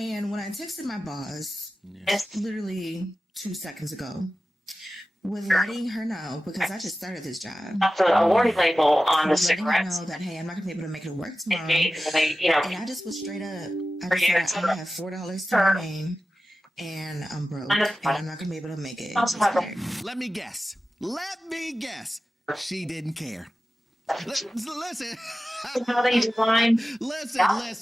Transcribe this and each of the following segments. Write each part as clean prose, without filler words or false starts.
And when I texted my boss, literally 2 seconds ago, with letting her know, because I just started this job. That's a warning label on the letting her cigarettes. know that, hey, I'm not gonna be able to make it work tomorrow. And I just was straight up. I just said I have $4 to my name, and I'm broke, and I'm not gonna be able to make it. Let me guess. She didn't care. Listen. How they define? Listen. I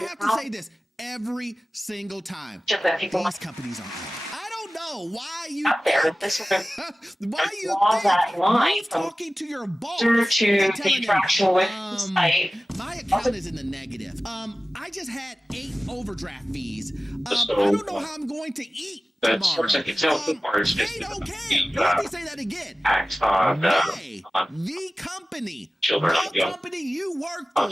have to say this every single time. These companies are. I don't know why you. Why you draw that line who's talking to your boss to the contractual site. My account is in the negative. I just had 8 overdraft fees. I don't know how I'm going to eat tomorrow. They don't care. Let me say that again. The company you work for,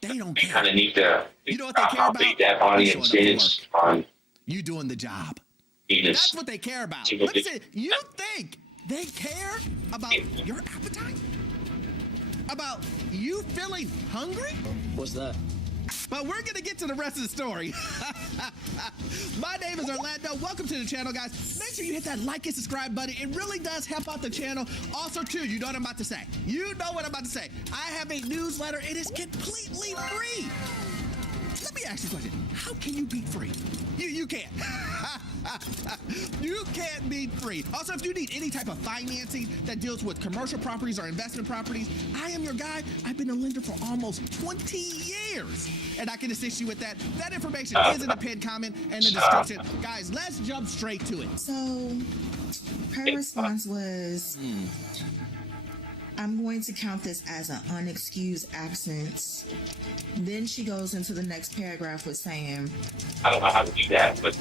they don't care. Kind of need to. You know what they care about? That audience is on. You doing the job. Venus. That's what they care about. Let me say, you think they care about your appetite? About you feeling hungry? What's that? But we're going to get to the rest of the story. My name is Orlando. Welcome to the channel, guys. Make sure you hit that like and subscribe button. It really does help out the channel. Also, too, you know what I'm about to say. I have a newsletter. It is completely free. Let me ask you a question. How can you beat free? You can't. You can't beat free. Also, if you need any type of financing that deals with commercial properties or investment properties, I am your guy. I've been a lender for almost 20 years, and I can assist you with that. That information is in the pinned comment and the description. Guys, let's jump straight to it. So her response was, I'm going to count this as an unexcused absence. Then she goes into the next paragraph with saying, I don't know how to do that, but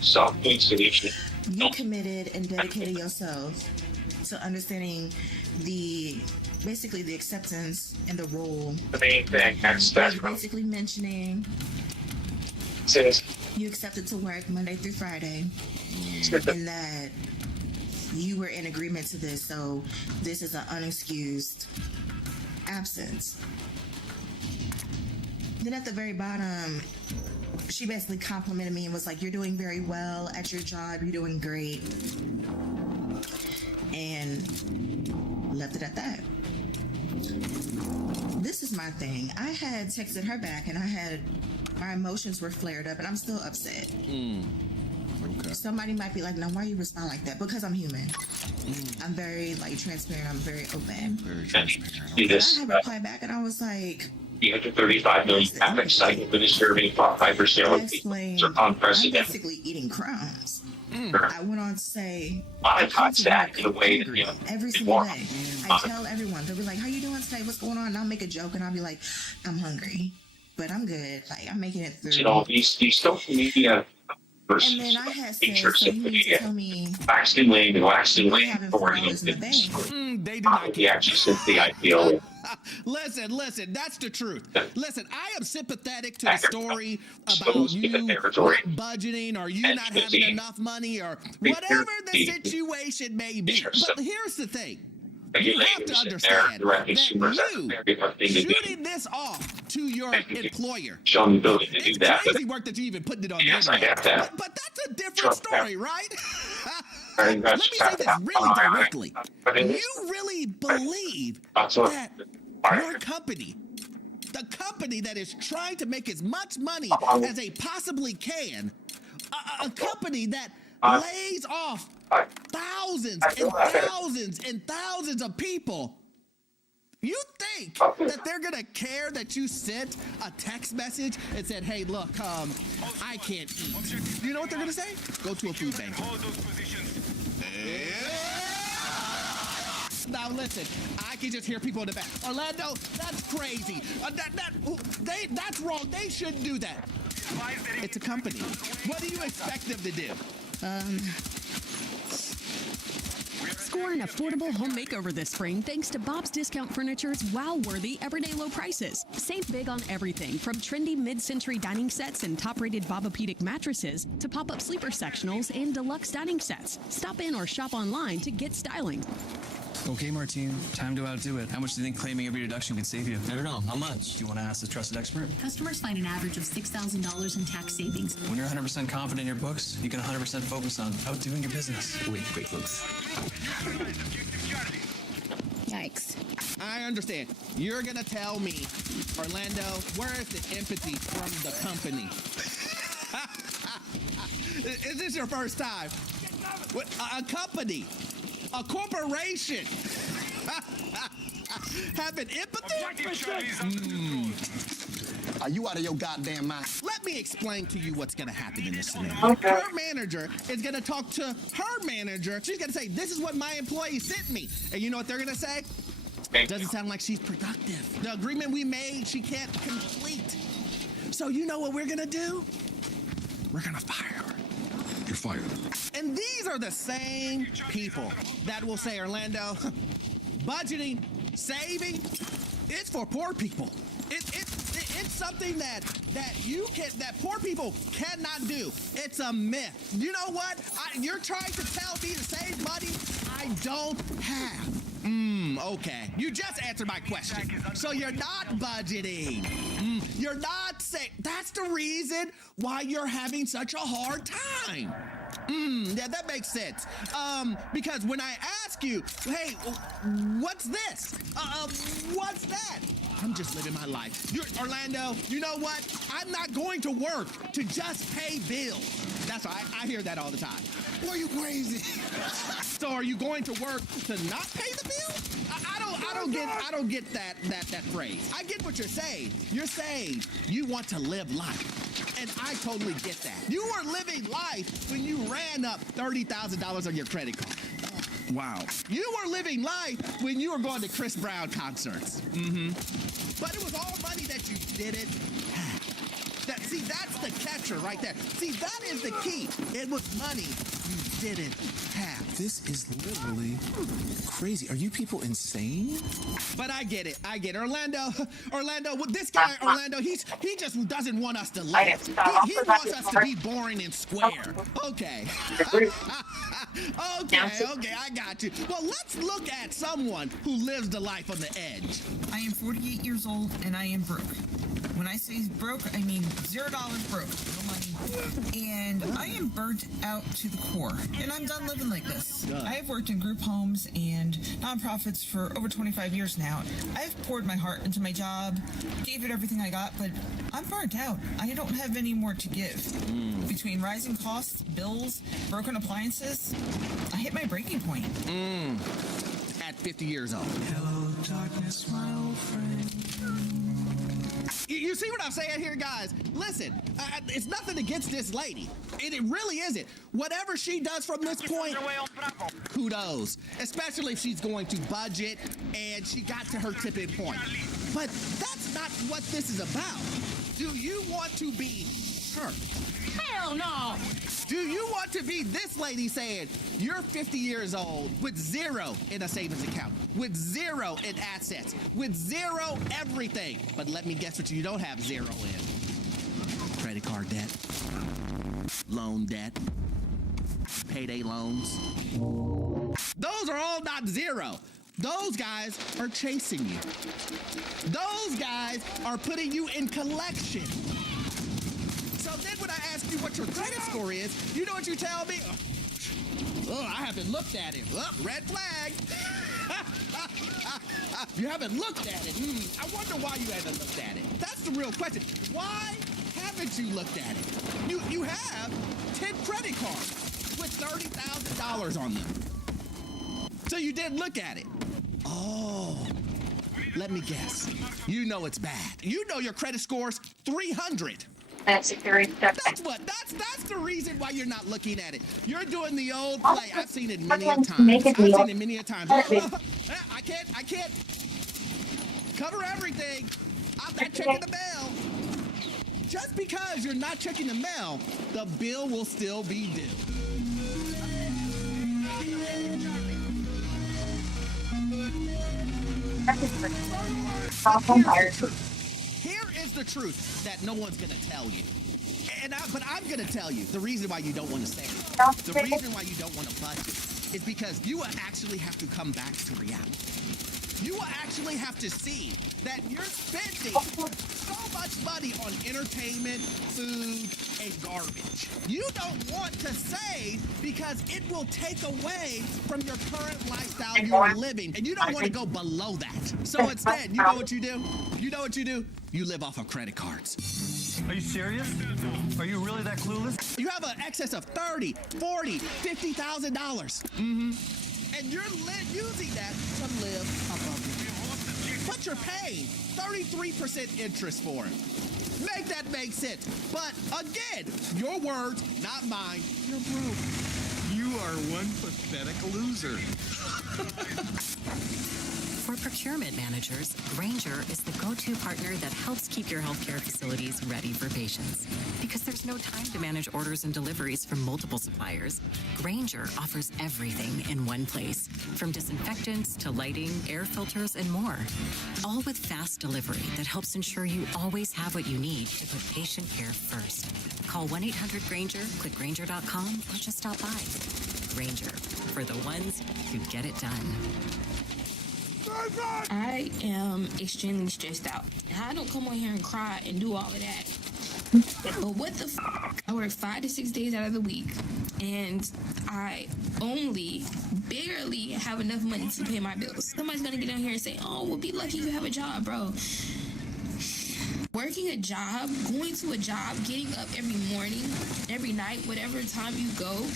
self-point solution. You committed and dedicated yourself to understanding basically the acceptance and the role. The main thing, that's basically mentioning says you accepted to work Monday through Friday, and that you were in agreement to this, so this is an unexcused absence. Then at the very bottom, she basically complimented me and was like, you're doing very well at your job, you're doing great, and left it at that. This is my thing. I had texted her back and my emotions were flared up, and I'm still upset. Okay. Somebody might be like, no, why you respond like that? Because I'm human. I'm very transparent. I'm very open. Very transparent. I had replied back and I was like, 335 million traffic cycle been disturbing 5% of people. I'm basically eating crumbs. I went on to say, monetize that in a way that, every single day. I tell everyone, they'll be like, how you doing today? What's going on? And I'll make a joke and I'll be like, I'm hungry, but I'm good. I'm making it through. These social media and then I had said, so you need to tell me waxed and lame for in the bank. They do not care. Actually simply ideal. Listen, that's the truth. Listen, I am sympathetic to the story about you not budgeting or you not having enough money or whatever the situation may be. But here's the thing. You have to understand that you shooting this off to your employer. It's crazy work that you even putting it on the internet. But that's a different story, right? Let me say this really directly. You really believe that your company, the company that is trying to make as much money as they possibly can, a company that lays off thousands and thousands and thousands of people, you think that they're gonna care that you sent a text message and said, hey, look, I can't eat? You know what they're gonna say? Go to a food bank. Now listen, I can just hear people in the back. Orlando, that's crazy. That's wrong. They shouldn't do that. It's a company. What do you expect them to do? Score an affordable home makeover this spring thanks to Bob's Discount Furniture's wow-worthy everyday low prices. Save big on everything from trendy mid-century dining sets and top-rated Bobapedic mattresses to pop-up sleeper sectionals and deluxe dining sets. Stop in or shop online to get styling. Okay, Martine, time to outdo it. How much do you think claiming every deduction can save you? I don't know. How much? Do you want to ask the trusted expert? Customers find an average of $6,000 in tax savings. When you're 100% confident in your books, you can 100% focus on outdoing your business. Wait, folks. Yikes. I understand. You're gonna tell me, Orlando, where is the empathy from the company? Is this your first time? What, a company, a corporation, having empathy? Are you out of your goddamn mind? Let me explain to you what's going to happen in this scenario. Okay. Her manager is going to talk to her manager. She's going to say, this is what my employee sent me. And you know what they're going to say? Doesn't sound like she's productive. The agreement we made, she can't complete. So you know what we're going to do? We're going to fire her. You're fired. And these are the same people that will say, Orlando, budgeting, saving, it's for poor people. It's something that poor people cannot do. It's a myth. You know what? You're trying to tell me to save money I don't have. Okay. You just answered my question. So you're not budgeting. You're not saying. That's the reason why you're having such a hard time. Yeah, that makes sense. Because when I ask you, hey, what's this? What's that? I'm just living my life. Orlando, you know what? I'm not going to work to just pay bills. That's why I hear that all the time. Boy, you crazy. So are you going to work to not pay the bill? I don't get that phrase. I get what you're saying. You're saying you want to live life. And I totally get that. You were living life when you ran up $30,000 on your credit card. Wow. You were living life when you were going to Chris Brown concerts. But it was all money that you didn't have. That's the catcher right there. See, that is the key. It was money you didn't have. This is literally crazy. Are you people insane? But I get it. Orlando, this guy, Orlando, he just doesn't want us to live. He wants us to be boring and square. Okay. Okay, I got you. Well, let's look at someone who lives the life on the edge. I am 48 years old and I am broke. When I say broke, I mean $0 broke, no money. And I am burnt out to the core. And I'm done living like this. I have worked in group homes and nonprofits for over 25 years now. I've poured my heart into my job, gave it everything I got, but I'm burnt out. I don't have any more to give. Between rising costs, bills, broken appliances, I hit my breaking point. At 50 years old. Hello, darkness, my old friend. You see what I'm saying here, guys? Listen, it's nothing against this lady. It really isn't. Whatever she does from this point, kudos. Especially if she's going to budget and she got to her tipping point. But that's not what this is about. Do you want to be her? Hell no! Do you want to be this lady saying, you're 50 years old with zero in a savings account, with zero in assets, with zero everything. But let me guess what you don't have zero in. Credit card debt, loan debt, payday loans. Those are all not zero. Those guys are chasing you. Those guys are putting you in collection. So then when I ask you what your credit score is, you know what you tell me? Oh, I haven't looked at it. Oh, red flag. You haven't looked at it. I wonder why you haven't looked at it. That's the real question. Why haven't you looked at it? You have 10 credit cards with $30,000 on them. So you didn't look at it. Oh, let me guess. You know it's bad. You know your credit score's 300. That's very That's the reason why you're not looking at it. You're doing the old play. I've seen it many a times. I can't cover everything. I'm not checking the mail. Just because you're not checking the mail, the bill will still be due. Here is the truth that no one's gonna tell you. But I'm gonna tell you the reason why you don't want to save, the reason why you don't want to budget, is because you will actually have to come back to reality. You will actually have to see that you're spending so much money on entertainment, food, and garbage. You don't want to save because it will take away from your current lifestyle you're living, and you don't want to go below that. So instead, you know what you do? You know what you do? You live off of credit cards. Are you serious? Are you really that clueless? You have an excess of $30, $40, $50,000. And you're using that to live above your. But you're paying 33% interest for it. Make that make sense. But again, your words, not mine. You're broke. You are one pathetic loser. For procurement managers, Grainger is the go-to partner that helps keep your healthcare facilities ready for patients. Because there's no time to manage orders and deliveries from multiple suppliers, Grainger offers everything in one place, from disinfectants to lighting, air filters, and more. All with fast delivery that helps ensure you always have what you need to put patient care first. Call 1-800-GRAINGER, click Grainger.com, or just stop by. Grainger, for the ones who get it done. I am extremely stressed out. I don't come on here and cry and do all of that. But what the f? I work 5 to 6 days out of the week, and I only barely have enough money to pay my bills. Somebody's gonna get on here and say, "Oh, we'll be lucky you have a job, bro." Working a job, going to a job, getting up every morning, every night, whatever time you go,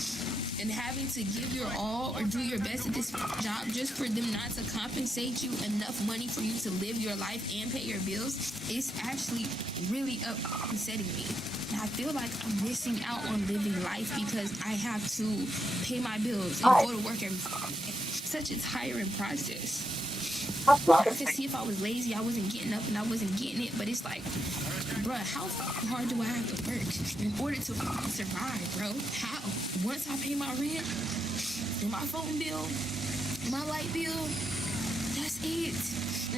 and having to give your all or do your best at this job just for them not to compensate you enough money for you to live your life and pay your bills, it's actually really upsetting me. And I feel like I'm missing out on living life because I have to pay my bills and go to work every day. Such a tiring process. I could see if I was lazy, I wasn't getting up and I wasn't getting it, but it's like, bruh, how hard do I have to work in order to survive, bro? How? Once I pay my rent, and my phone bill, and my light bill, that's it.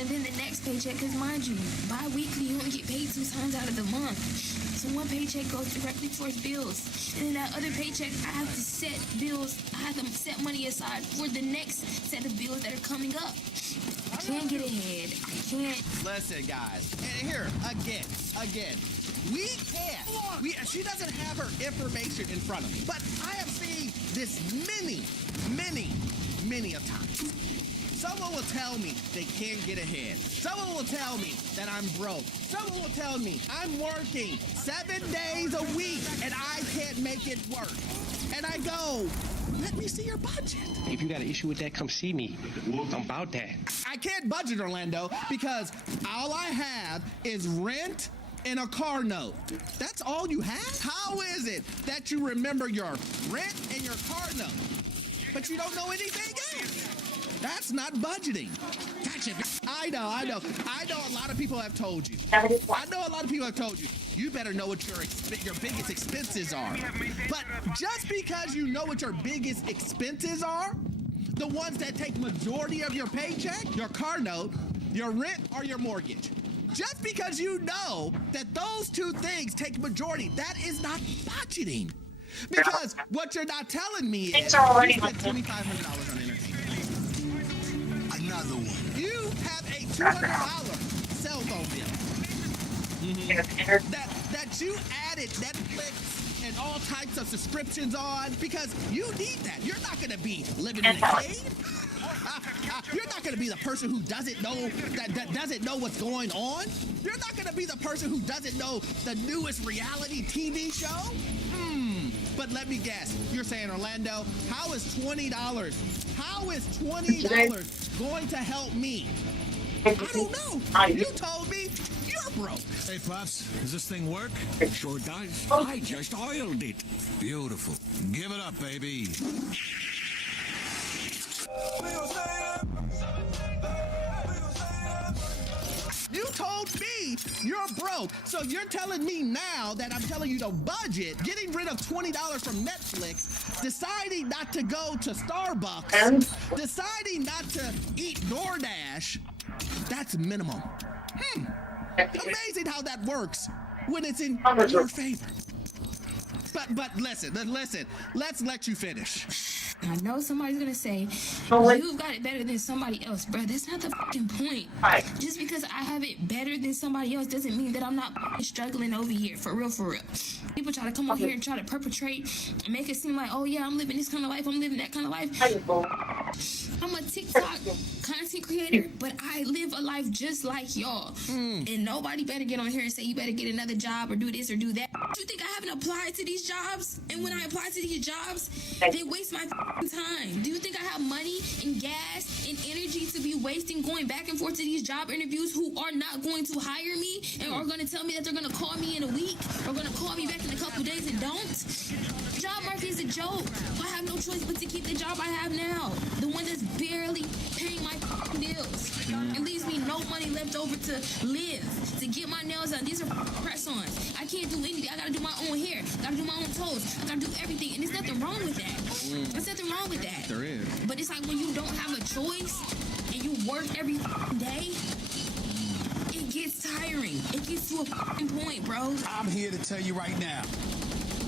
And then the next paycheck, because mind you, bi-weekly you only get paid 2 times out of the month. So one paycheck goes directly towards bills. And then that other paycheck, I have to set bills, I have to set money aside for the next set of bills that are coming up. I can't get ahead. I can't. Listen, guys. And here, again. We can't. She doesn't have her information in front of me. But I have seen this many a times. Someone will tell me they can't get ahead. Someone will tell me that I'm broke. Someone will tell me I'm working 7 days a week and I can't make it work. And I go, let me see your budget. If you got an issue with that, come see me. I'm about that. I can't budget, Orlando, because all I have is rent and a car note. That's all you have? How is it that you remember your rent and your car note, but you don't know anything else? That's not budgeting. Gotcha. I know. I know a lot of people have told you. You better know what your biggest expenses are. But just because you know what your biggest expenses are, the ones that take majority of your paycheck, your car note, your rent, or your mortgage, just because you know that those 2 things take majority, that is not budgeting. Because what you're not telling me is you spent $2,500 on entertainment. Another one. You have a $200 cell phone bill that you added Netflix and all types of subscriptions on because you need that. You're not going to be living in a cave. You're not going to be the person who doesn't know that doesn't know what's going on. You're not going to be the person who doesn't know the newest reality TV show. But let me guess. You're saying, Orlando, how is $20 going to help me? I don't know. You told me you're broke. Hey, Pops, does this thing work? Sure does. I just oiled it. Beautiful. Give it up, baby. You told me you're broke, so you're telling me now that I'm telling you to budget, getting rid of $20 from Netflix, deciding not to go to Starbucks, deciding not to eat DoorDash, that's minimum. Amazing how that works when it's in your favor. But listen. Let's let you finish. I know somebody's gonna say, you've got it better than somebody else, bro. That's not the fucking point. Just because I have it better than somebody else doesn't mean that I'm not struggling over here. For real. People try to come over here and try to perpetrate and make it seem like, oh yeah, I'm living this kind of life, I'm living that kind of life. I'm a TikTok content creator, but I live a life just like y'all. And nobody better get on here and say you better get another job or do this or do that. You think I haven't applied to these jobs? And when I apply to these jobs, they waste my time. Do you think I have money and gas and energy to be wasting going back and forth to these job interviews who are not going to hire me and are going to tell me that they're going to call me in a week or going to call me back in a couple days and don't? Job market is a joke. I have no choice but to keep the job I have now. The one that's barely paying my bills. It leaves me no money left over to live, to get my nails done. These are press-ons. I can't do anything. I gotta do my own hair. Gotta do my own toes. I gotta do everything. And there's nothing wrong with that. There's nothing wrong with that. There is. But it's like when you don't have a choice and you work every day, it gets tiring. It gets to a point, bro. I'm here to tell you right now,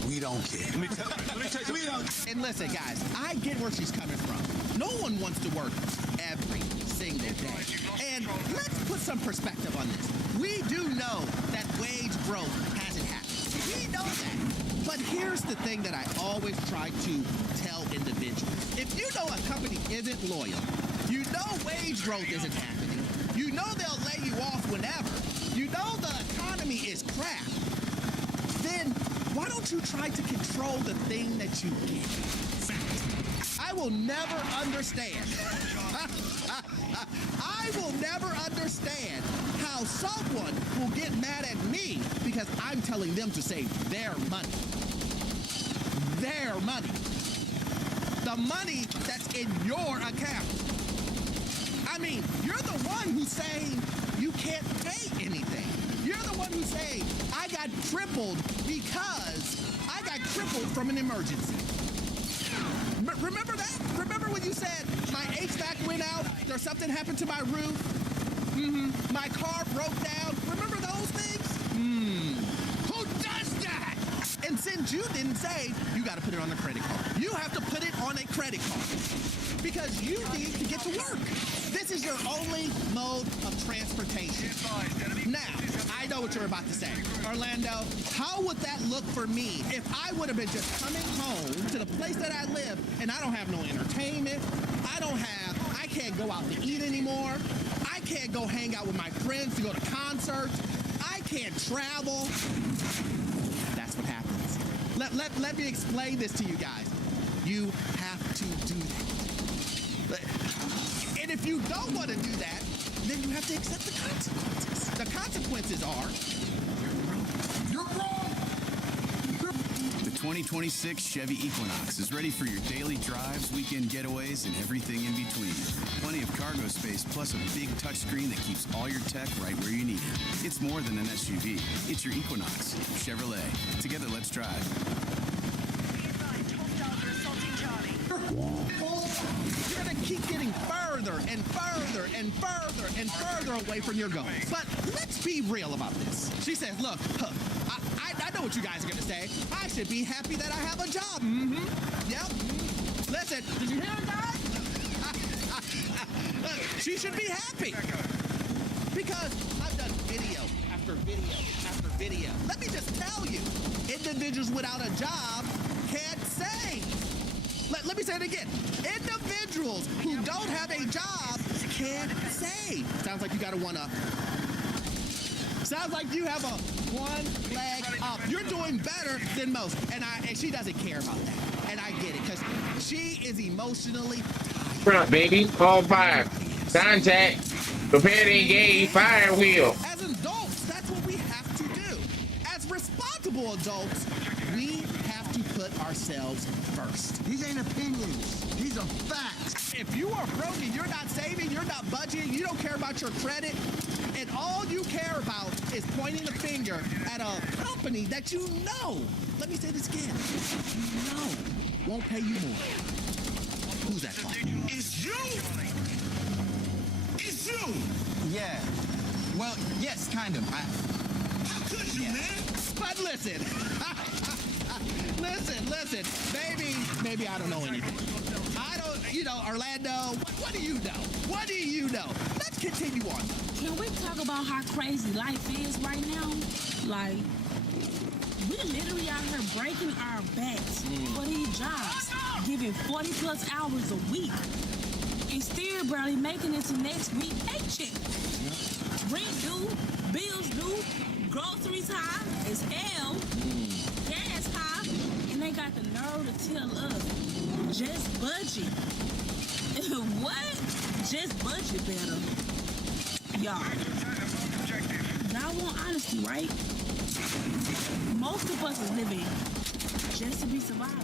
we don't care. We don't. And listen, guys, I get where she's coming from. No one wants to work every single day. And let's put some perspective on this. We do know that wage growth hasn't happened. We know that. But here's the thing that I always try to tell individuals. If you know a company isn't loyal, you know wage growth isn't happening, you know they'll lay you off whenever, you know the economy is crap, then why don't you try to control the thing that you get? I will never understand. I will never understand how someone will get mad at me because I'm telling them to save their money. Their money. The money that's in your account. I mean, you're the one who's saying you can't pay anything. You're the one who's saying I got crippled because I got crippled from an emergency. Remember that? Remember when you said my HVAC went out, or something happened to my roof? My car broke down. Remember those things? Who does that? And since you didn't say you got to put it on a credit card, you have to put it on a credit card because you need to get to work. This is your only mode of transportation. Now, I know what you're about to say. Orlando, how would that look for me if I would have been just coming home to the place that I live and I don't have no entertainment, I can't go out to eat anymore, I can't go hang out with my friends to go to concerts, I can't travel. That's what happens. Let me explain this to you guys. You have to do that. And if you don't want to do that, then you have to accept the consequences. The consequences are you're wrong. The 2026 Chevy Equinox is ready for your daily drives, weekend getaways, and everything in between. Plenty of cargo space, plus a big touchscreen that keeps all your tech right where you need it. It's more than an SUV. It's your Equinox. Chevrolet. Together, let's drive. You're going to keep getting further and further and further and further away from your goals. But let's be real about this. She says, look, I know what you guys are going to say. I should be happy that I have a job. Yep. Listen, did you hear her, guys? She should be happy. Because I've done video after video after video. Let me just tell you, individuals without a job can't save. Let me say it again. Individuals who don't have a job can't save. Sounds like you got a one-up. Sounds like you have a one leg up. You're doing better than most. And she doesn't care about that. And I get it, because she is emotionally tired. Front, baby. Call fire. Contact. Prepare to engage. Fire wheel. As adults, that's what we have to do. As responsible adults, we have to put ourselves first. These ain't opinions. These are facts. If you are broke and you're not saving, you're not budgeting, you don't care about your credit, and all you care about is pointing the finger at a company that you know, let me say this again, you know won't pay you more. Who's that for? It's you! It's you! Yeah. Well, yes, kind of. How could you, man? But listen, listen, maybe I don't know anything. I don't, Orlando, what do you know? What do you know? Let's continue on. Can we talk about how crazy life is right now? Like, we literally out here breaking our backs for these jobs, giving 40 plus hours a week, and still barely making it to next week paycheck. Rent due, bills due, groceries high as hell, gas high, and they got the nerve to tell us, just budget. What? Just budget better. Y'all want honesty, right? Most of us is living just to be surviving.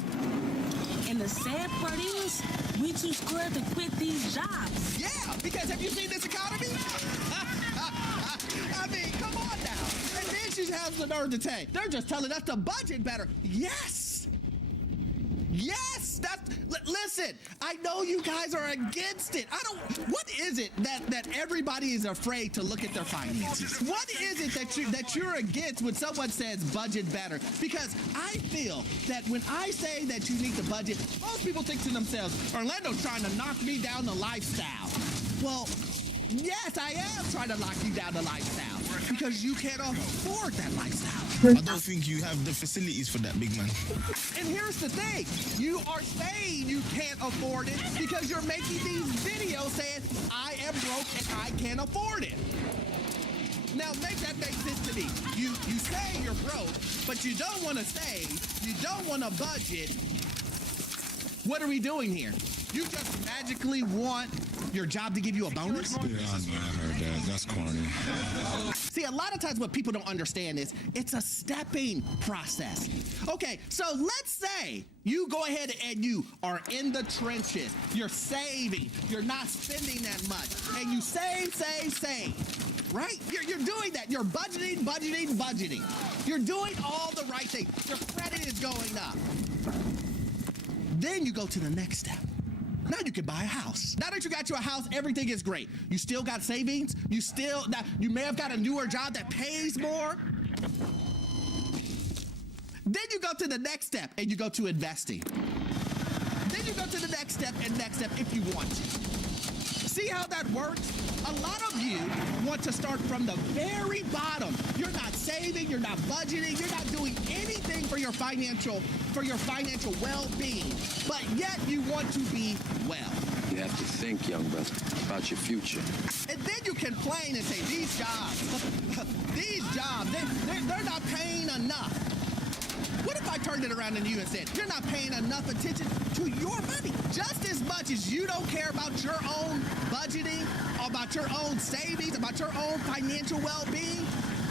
And the sad part is, we too scared to quit these jobs. Yeah, because have you seen this economy? I mean, come on now. And then she has the nerve to say, they're just telling us to budget better. Yes. Yes, listen, I know you guys are against it. What is it that everybody is afraid to look at their finances? What is it that you're against when someone says budget better? Because I feel that when I say that you need to budget, most people think to themselves, Orlando's trying to knock me down the lifestyle. Well, yes, I am trying to lock you down the lifestyle because you can't afford that lifestyle. I don't think you have the facilities for that, big man. And here's the thing. You are saying you can't afford it because you're making these videos saying, I am broke and I can't afford it. Now, make that make sense to me. You say you're broke, but you don't want to save. You don't want to budget. What are we doing here? You just magically want your job to give you a bonus? Yeah, I heard that. That's corny. See, a lot of times what people don't understand is it's a stepping process. Okay, so let's say you go ahead and you are in the trenches. You're saving. You're not spending that much. And you save. Right? You're doing that. You're budgeting. You're doing all the right things. Your credit is going up. Then you go to the next step. Now you can buy a house. Now that you got you a house, everything is great. You still got savings. You may have got a newer job that pays more. Then you go to the next step and you go to investing. Then you go to the next step if you want to. See how that works? A lot of you want to start from the very bottom. You're not saving, you're not budgeting, you're not doing anything for your financial well-being, but yet you want to be well. You have to think, young brother, about your future. And then you complain and say, these jobs, they're not paying enough. What if I turned it around to you and said, you're not paying enough attention to your money? Just as much as you don't care about your own budgeting, about your own savings, about your own financial well-being,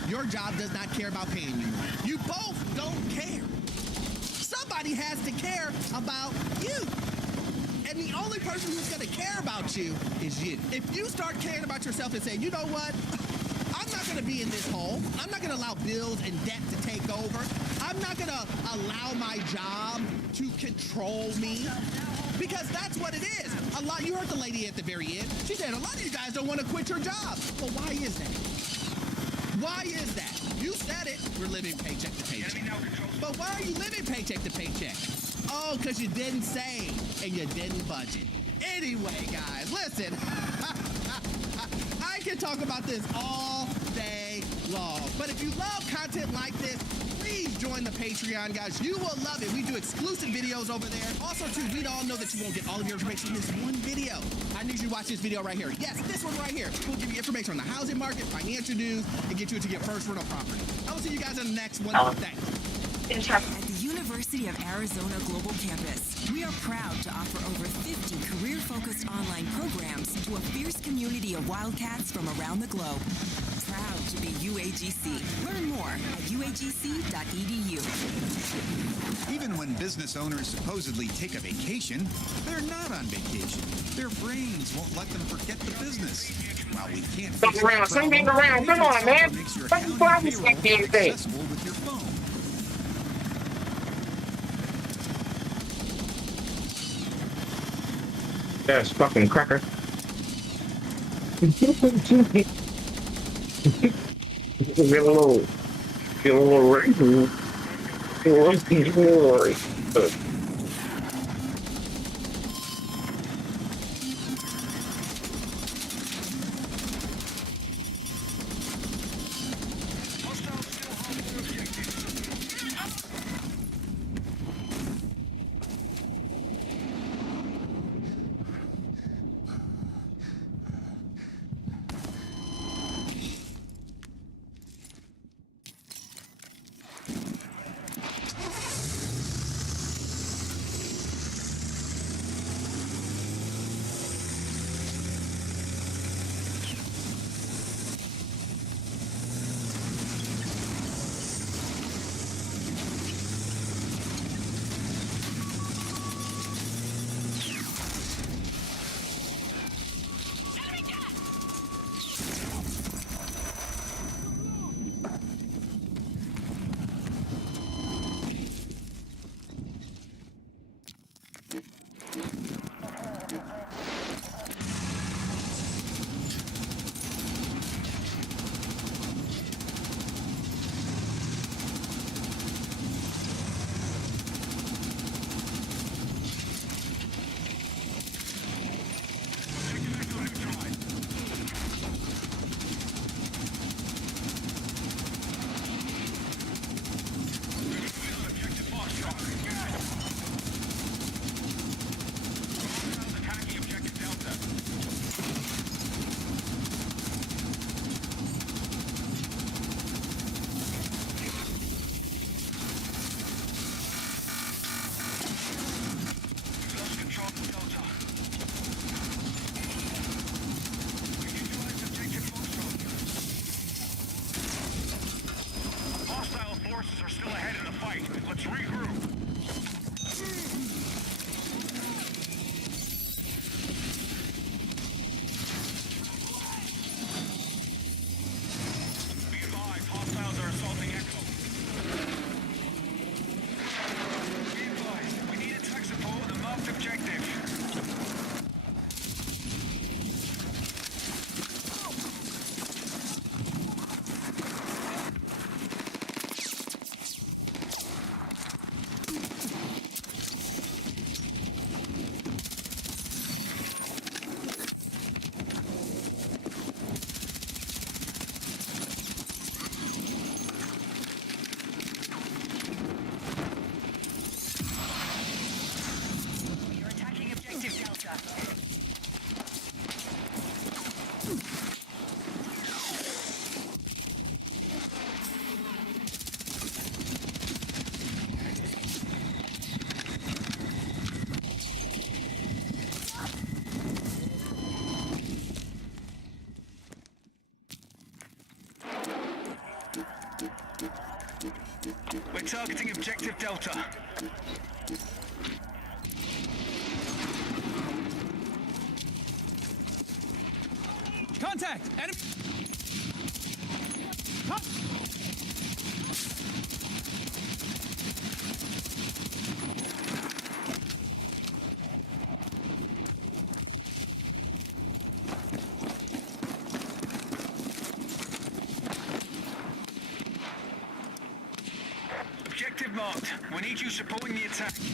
your job does not care about paying you more. You both don't care. Somebody has to care about you. And the only person who's going to care about you is you. If you start caring about yourself and say, you know what? I'm not going to be in this hole. I'm not going to allow bills and debt to take over. I'm not going to allow my job to control me. Because that's what it is. You heard the lady at the very end. She said, a lot of you guys don't want to quit your job. Well, why is that? Why is that? You said it. We're living paycheck to paycheck. But why are you living paycheck to paycheck? Oh, because you didn't save and you didn't budget. Anyway, guys, listen. I can talk about this all day long. But if you love content like this, please join the Patreon, guys. You will love it. We do exclusive videos over there. Also, too, we all know that you won't get all of your information in this one video. I need you to watch this video right here. Yes, this one right here. We'll give you information on the housing market, financial news, and get you to your first rental property. I will see you guys in the next one. Thanks. At the University of Arizona Global Campus, we are proud to offer over 50 career-focused online programs to a fierce community of Wildcats from around the globe. Proud to be UAGC. Learn more at uagc.edu. Even when business owners supposedly take a vacation, they're not on vacation. Their brains won't let them forget the business. While we can't fix that problem, come on, man. Makes your accounting and payroll accessible with your phone. That's fucking cracker. Get a little raisin. Objective Delta. Contact! Enemy! Objective marked. We need you supporting the attack. Be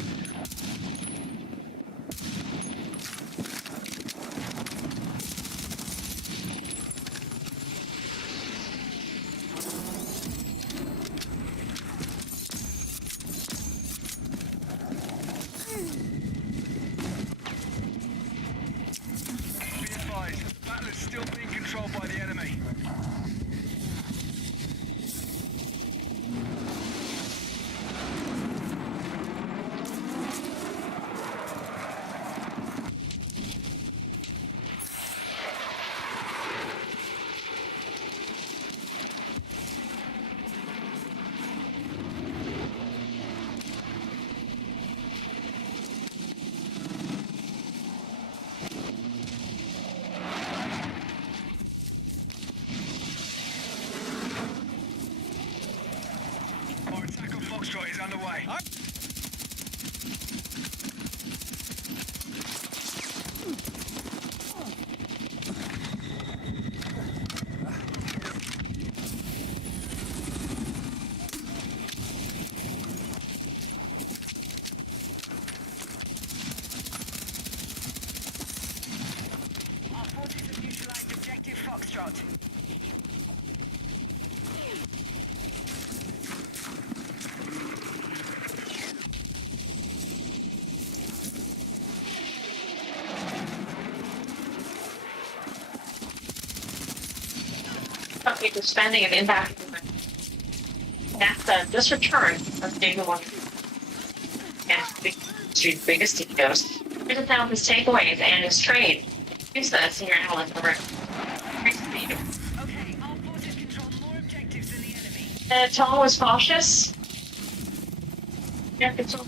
advised, the battle is still being controlled by the enemy. Our attack on Foxtrot is underway. Our forces have neutralized objective Foxtrot. People spending an impact. That's this return of David one. And the biggest egos. Here's a thousand takeaways and his trade. Use this in your analyst over. Okay, all forces control more objectives than the enemy. Tone was cautious. Yeah, it's all.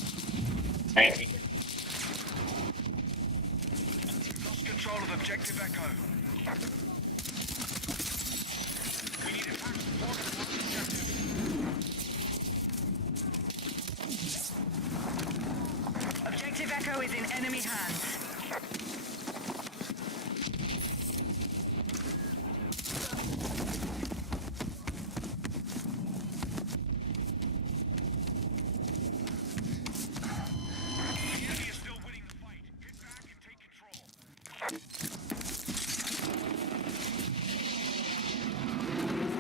Lost control of objective Echo. We need attack support at one objective. Objective Echo is in enemy hands. The enemy is still winning the fight. Get back and take control.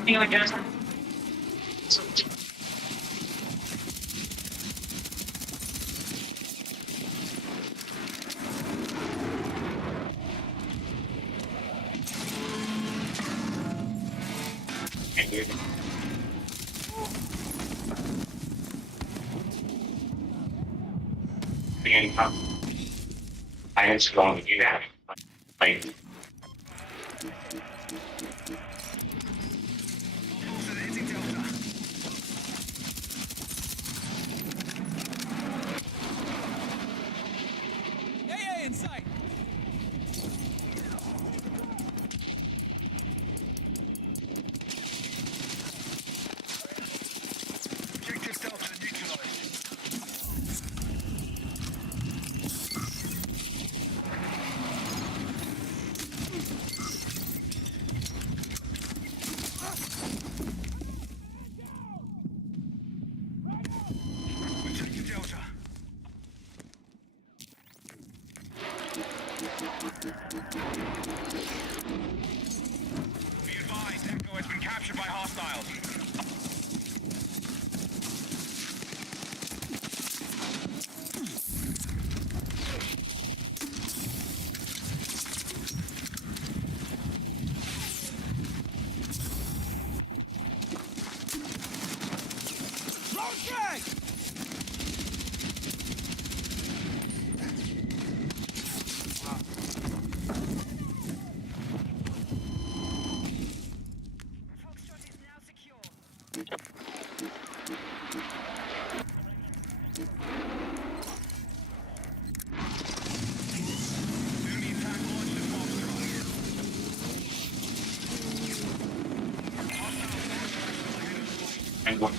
You would just. I was going to do that. Like, AA in sight. Objective Delta neutralized. We're taking Delta. Be advised, Echo has been captured by hostiles. Wrong track! And what?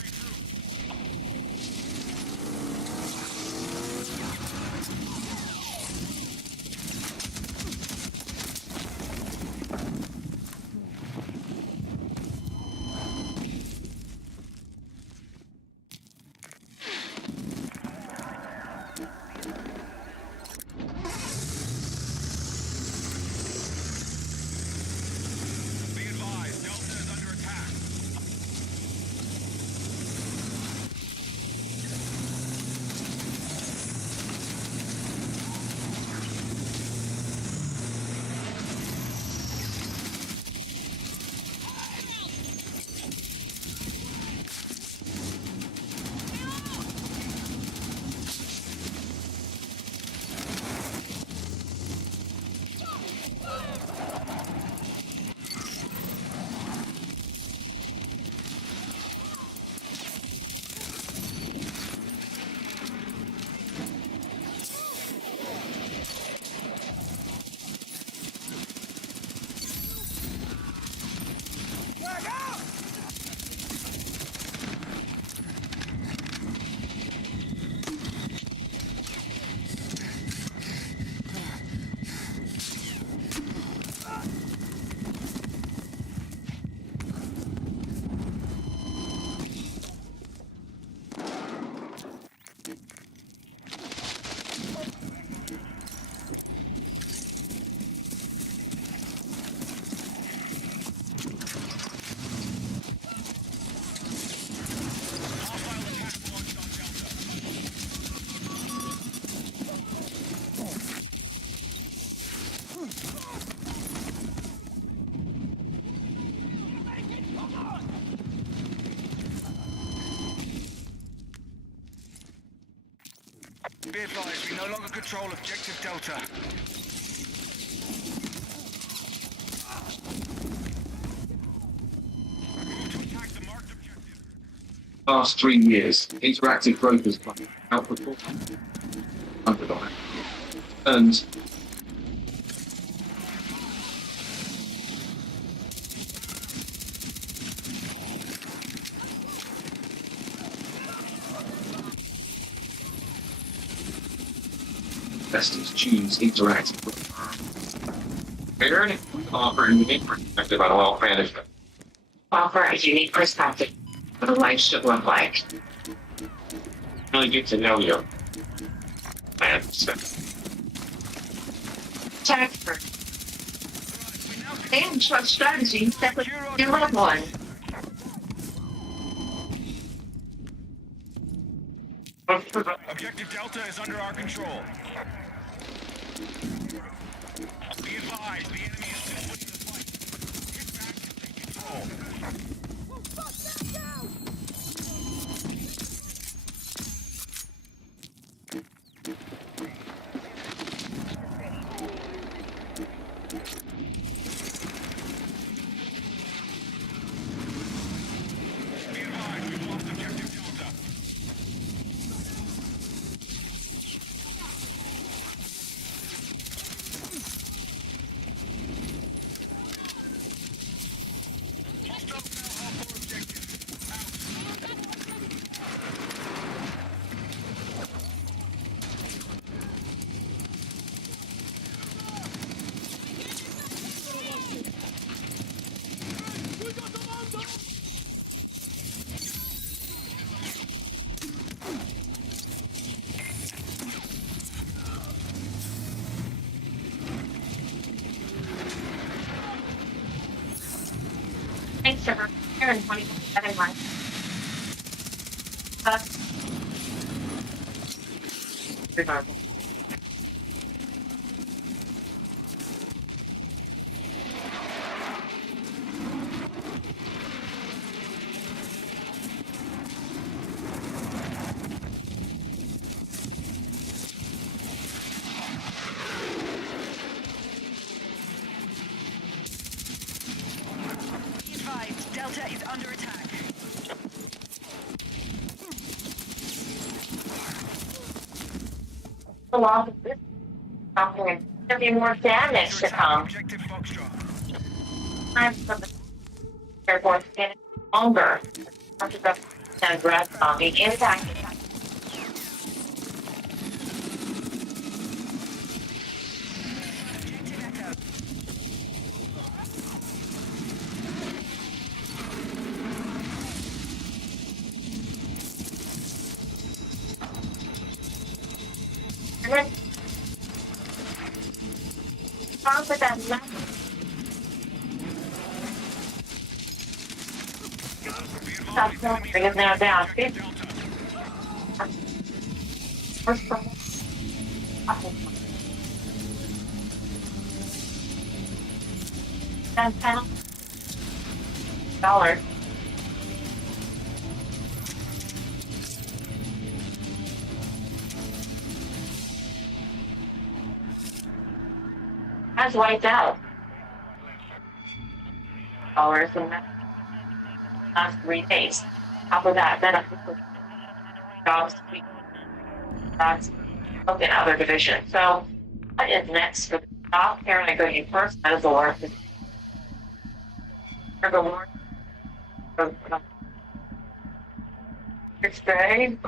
Be advised, we no longer control objective Delta. Last 3 years, interactive brokers outperformed underlying. And investors choose interactive brokers. They're offering a unique perspective on wealth management. Offer a unique perspective of what life should look like. Really get to know you. And Expert. And trust strategies that would your loved one. Objective Delta is under our control. Be advised, the enemy is still winning the fight. Get back and take control. Be advised, we've lost objective Delta. Thanks for here in 2027 months. Regardless. Delta is under attack. The law of this confidence. There'll be more damage to come. Time for the airborne getting longer. After the and rest on the impact. And then start with that left. Bring it now down. First one. $10. Has wiped out. Dollars and last 3 days. Top of that, then jobs that's look at other divisions. So what is next for the top? Karen, I go to you first. That is the largest. It's very,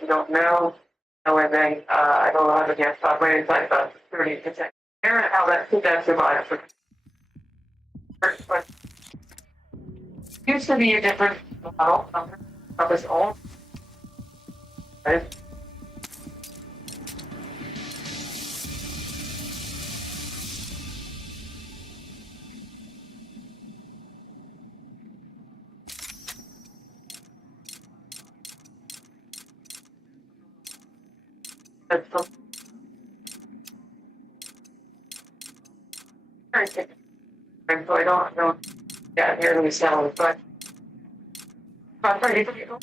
you don't know anything. I don't know how to get operating like about 30%. Aaron, how that could that survive? But used to be a different model of its own. Right? So I don't know. Yeah, here we settle, but pretty people.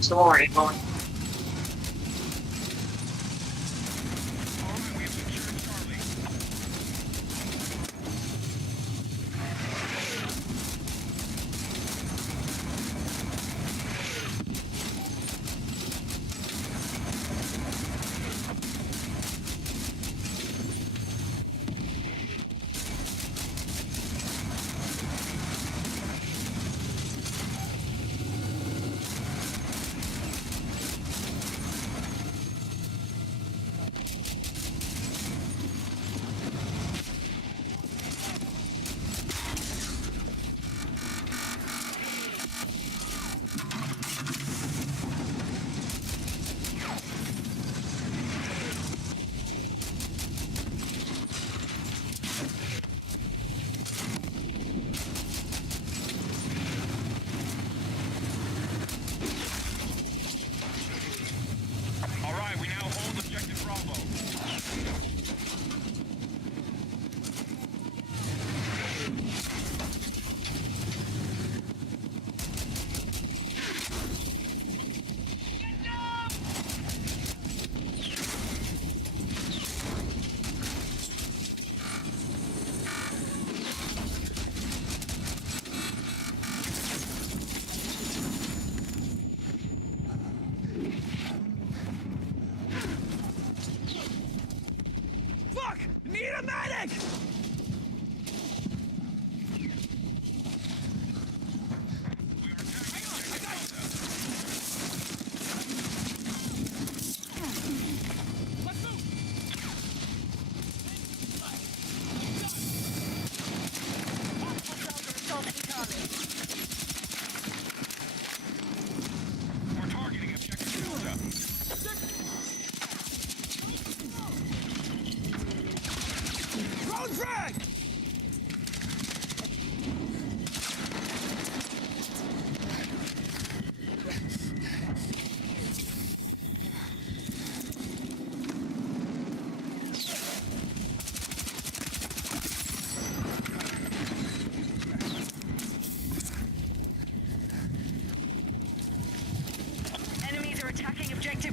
Story going.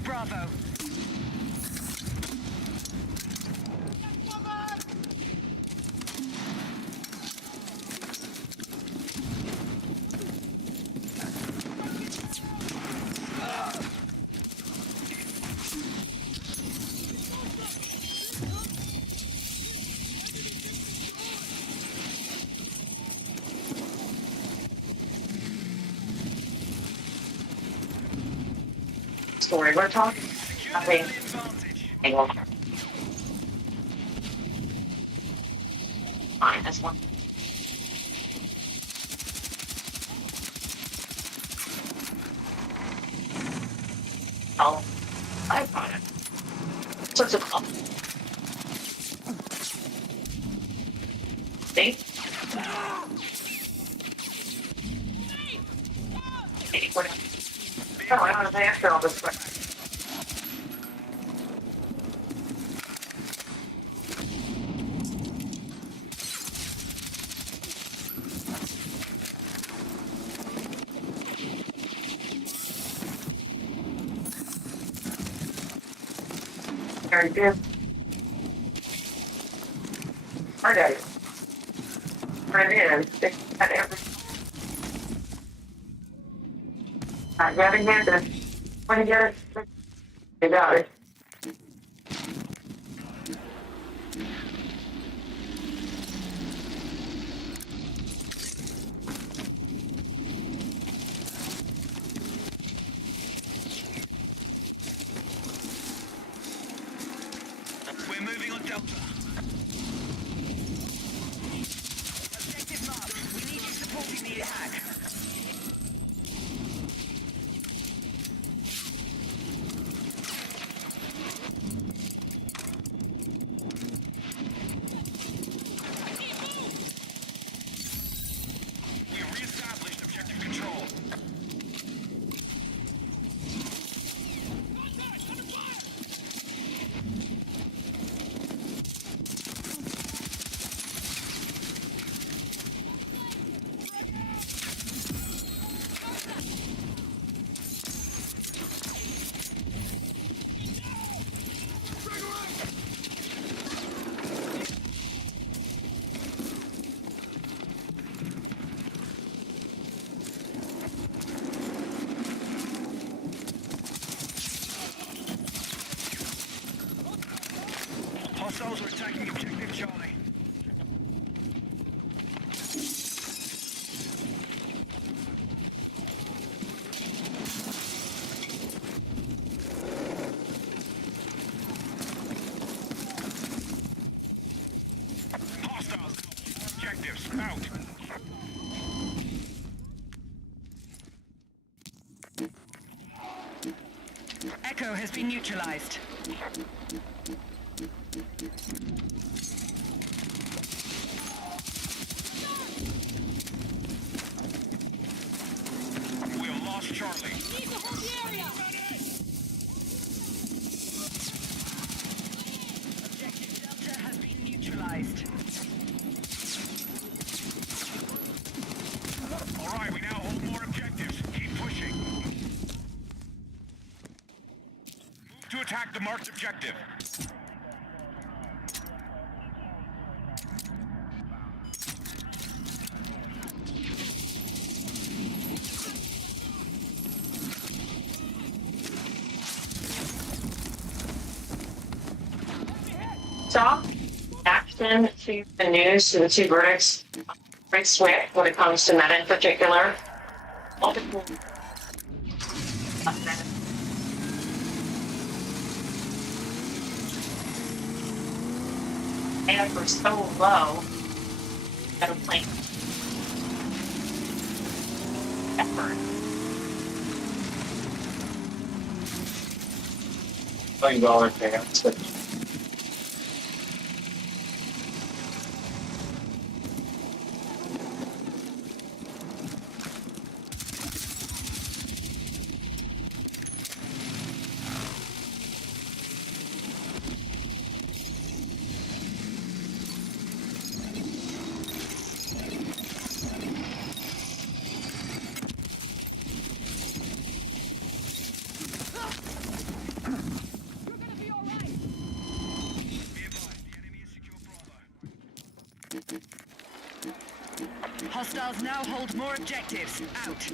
Bravo. Story we're talking. Nothing. Angle. Fine, this one. Oh, I got it. What's it called? See? No, I don't know after all this. Very good. Hard at it. Right in. Stick at every. I got it here. When you get it, you got it. We're moving on Delta. Objective marked. We need you supporting the attack. We re-established objective control. Hostiles are attacking objective Charlie. Hostiles. Objectives out. Echo has been neutralized. We have lost Charlie. Need to hold the area. Objective Delta has been neutralized. All right, we now hold more objectives. Keep pushing. Move to attack the marked objective. Stop. Action to the news to the two verdicts. Very swift when it comes to Meta in particular. Multiple. And we're so low. Got a plane. Effort. $1 payouts. Hostiles now hold more objectives. Out.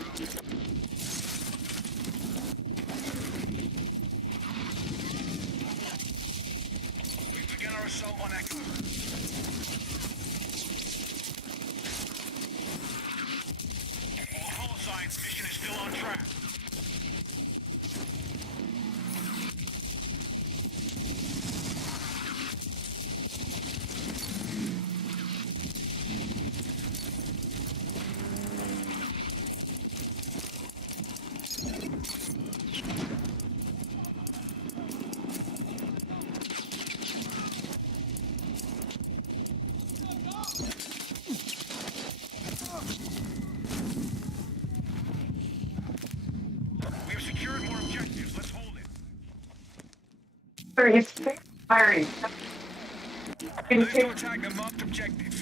We begin our assault on Echo. All signs, mission is still on track. We have secured more objectives. Let's hold it. He's firing. Ready to attack a marked objective.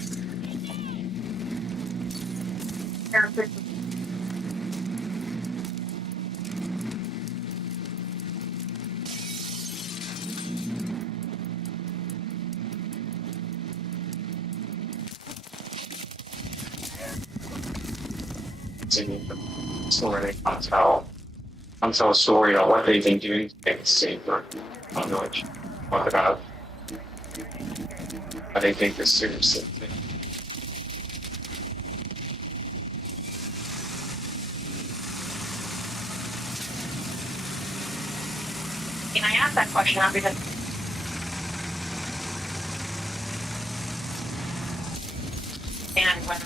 Story I'm telling a story about what they've been doing to make it safer. I don't know what about how they take this seriously. Can I ask that question now because and when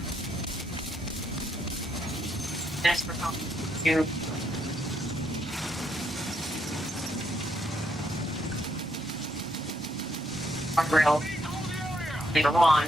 this for you guardrail later on.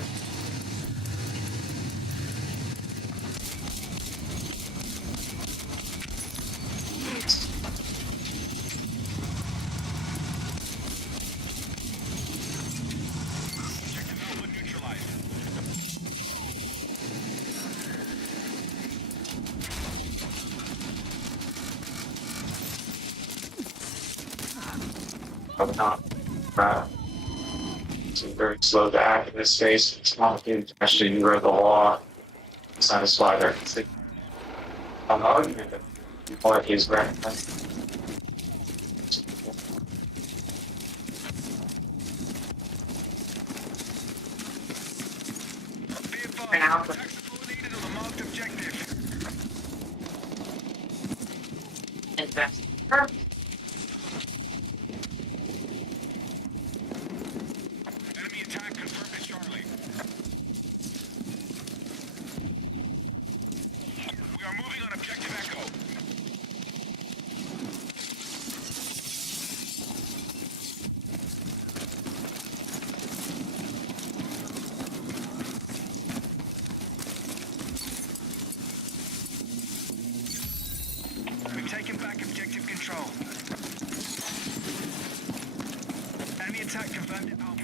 Not it's very slow to act in this phase. It's complicated to actually mirror the law. Satisfy their argument that quality is recognized. Invest. Perfect. Enemy attack confirmed at Charlie. We are moving on objective Echo. We've taken back objective control. Enemy attack confirmed at Alpha.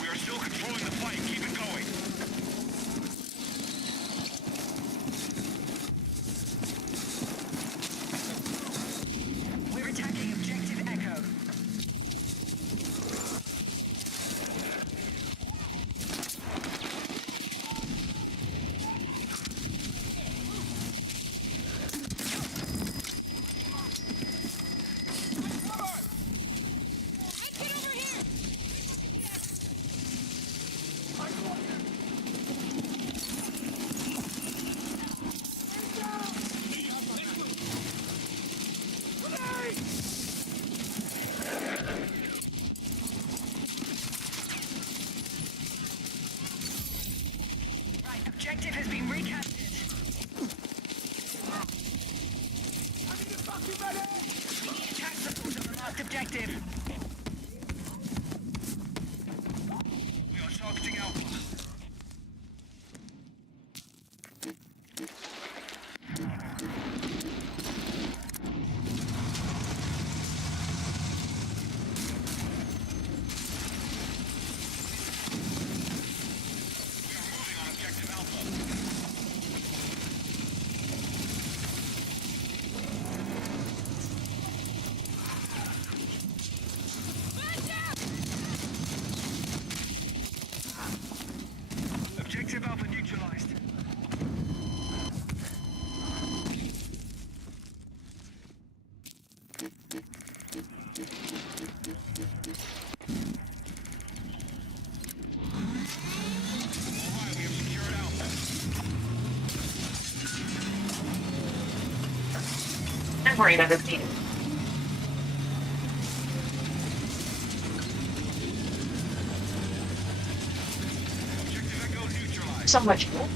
We are still controlling the fight. Keep it going. We're attacking objective Echo. Right, objective has been recaptured. We need attack support on the marked objective. We are targeting Alpha. Objective Alpha neutralized. I'm worried about this team. So much more.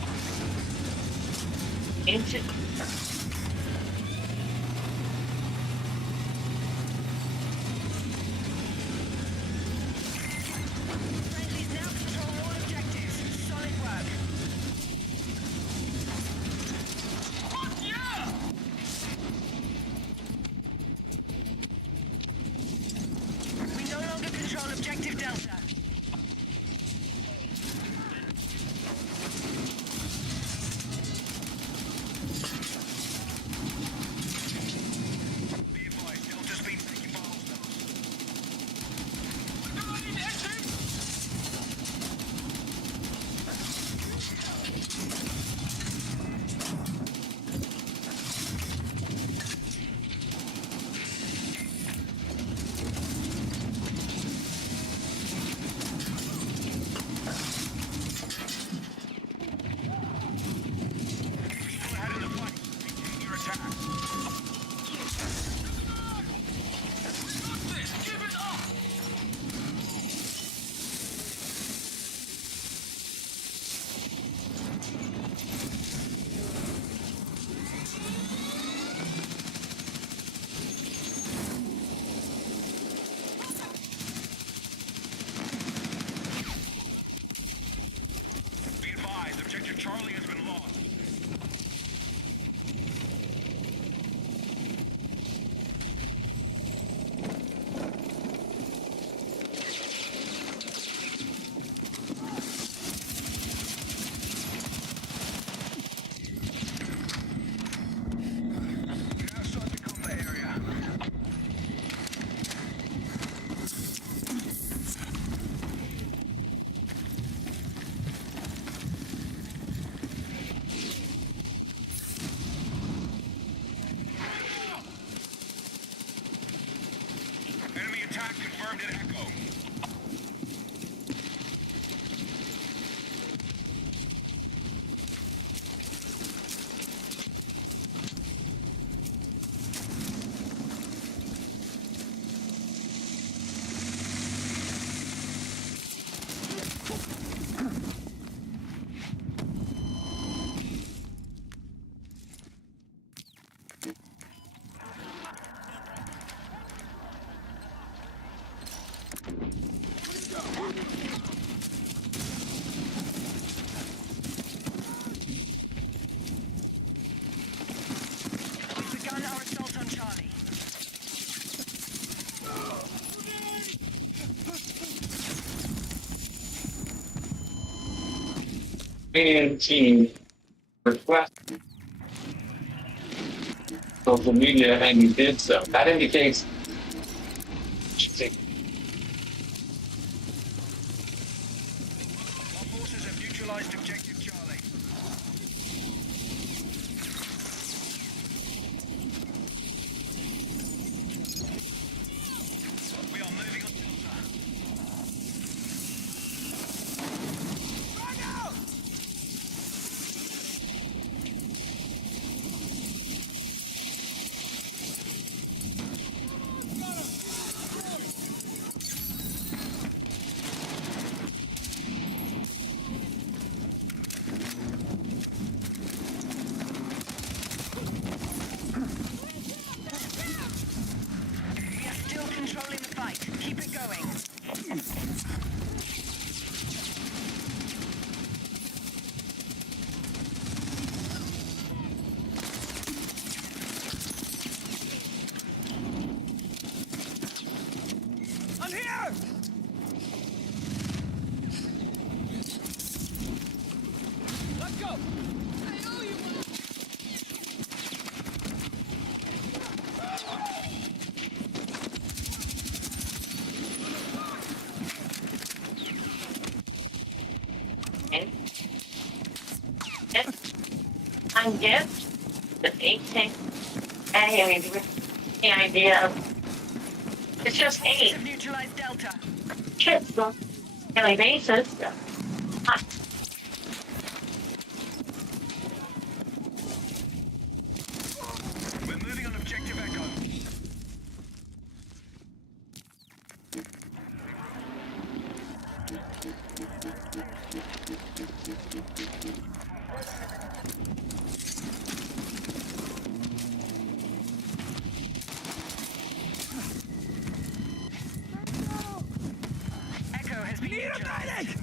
Into Friendlies now control all objectives. Solid work. We no longer control objective Delta. Be advised, objective Charlie has been lost. Enemy attack confirmed at Echo. We've begun our assault on Charlie. And team request social media, and you did so. That indicates. Our forces have neutralized objective Charlie. We are moving on Delta. Frag out! We are still controlling the fight. Keep it going. I'm here! Let's go! one gift, the 18. Hey, I mean, do we have any idea of, it's just 8 Neutralized Delta. chips on a daily basis. We're moving on objective Echo. Echo has been neutralized.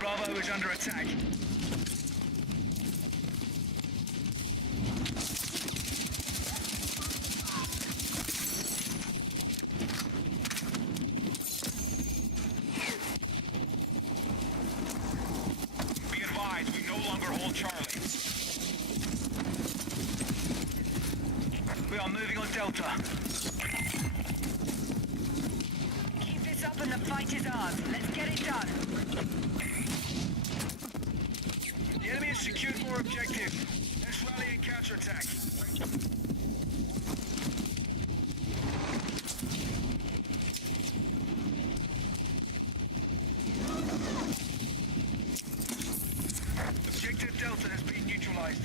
Bravo is under attack. Be advised, we no longer hold Charlie. We are moving on Delta. Keep this up and the fight is ours. Let's get it done. The enemy has secured more objectives. Let's rally and counterattack. Objective Delta has been neutralized.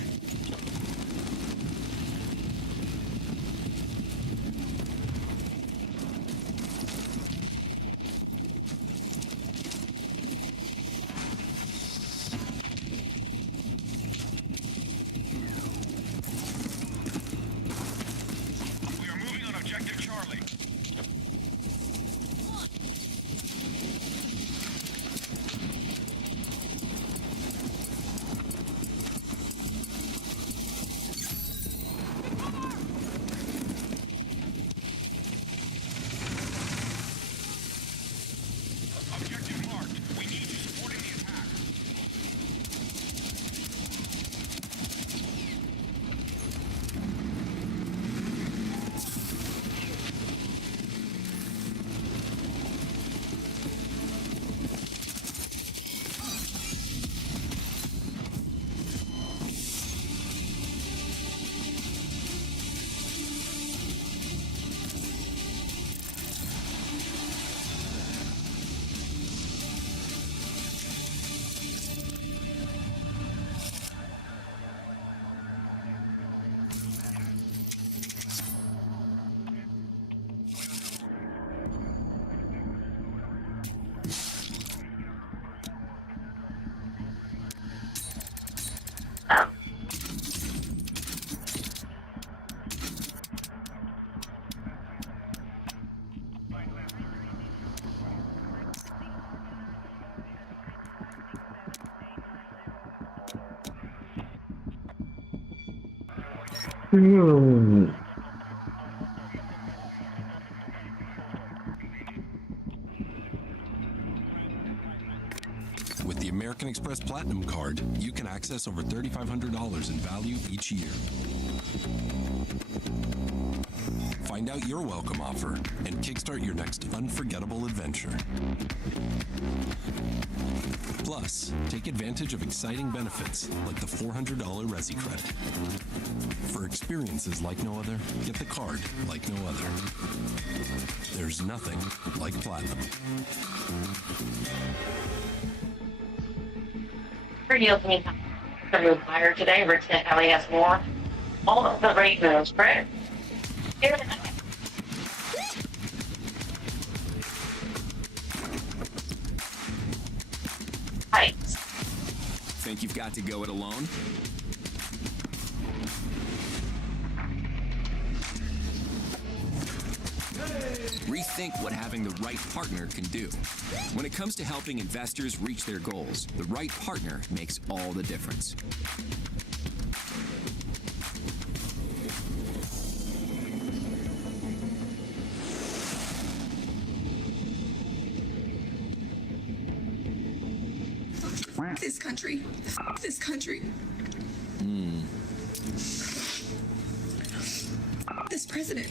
We are moving on objective Charlie. Objective marked. We need you supporting the attack. With the American Express Platinum Card, you can access over $3,500 in value each year. Find out your welcome offer and kickstart your next unforgettable adventure. Plus, take advantage of exciting benefits like the $400 Resi credit. For experiences like no other, get the card like no other. There's nothing like Platinum. Radio can move higher today. Richmond Alley has more. All of the rate moves, correct? Heights. Think you've got to go it alone? Rethink what having the right partner can do. When it comes to helping investors reach their goals, the right partner makes all the difference. This country. This country. This president.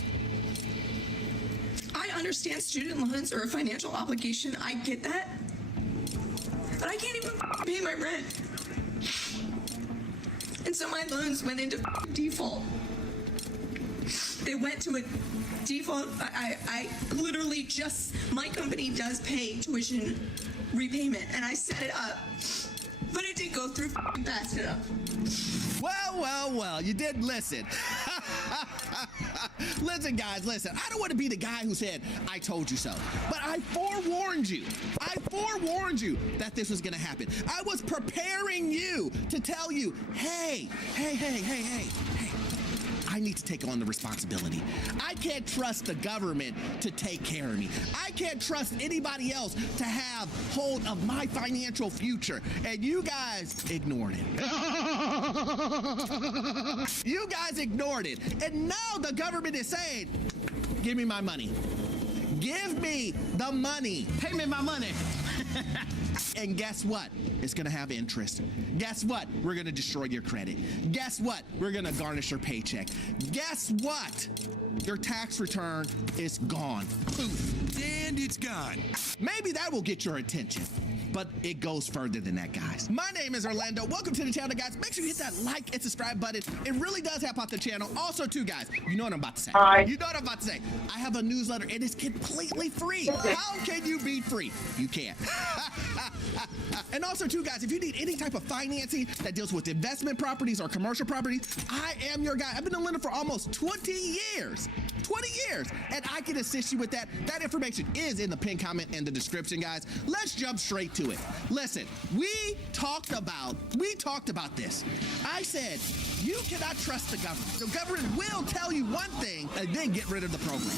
I understand student loans are a financial obligation. I get that. But I can't even pay my rent. And so my loans went into default. They went to a default. I literally just, my company does pay tuition repayment, and I set it up. But it didn't go through fast enough. Well, you did listen. Listen, guys, listen. I don't want to be the guy who said, I told you so. But I forewarned you. I forewarned you that this was going to happen. I was preparing you to tell you, hey. I need to take on the responsibility. I can't trust the government to take care of me. I can't trust anybody else to have hold of my financial future. And you guys ignored it. You guys ignored it. And now the government is saying, give me my money. Give me the money. Pay me my money. And guess what? It's going to have interest. Guess what? We're going to destroy your credit. Guess what? We're going to garnish your paycheck. Guess what? Your tax return is gone. Poof. And it's gone. Maybe that will get your attention. But it goes further than that, guys. My name is Orlando. Welcome to the channel, guys. Make sure you hit that like and subscribe button. It really does help out the channel. Also, too, guys, you know what I'm about to say. Hi. You know what I'm about to say. I have a newsletter. It is completely free. How can you be free? You can't. And also, too, guys, if you need any type of financing that deals with investment properties or commercial properties, I am your guy. I've been a lender for almost 20 years. 20 years. And I can assist you with that. That information is in the pinned comment and the description, guys. Let's jump straight to it. Listen, we talked about this. I said, you cannot trust the government. The government will tell you one thing and then get rid of the program.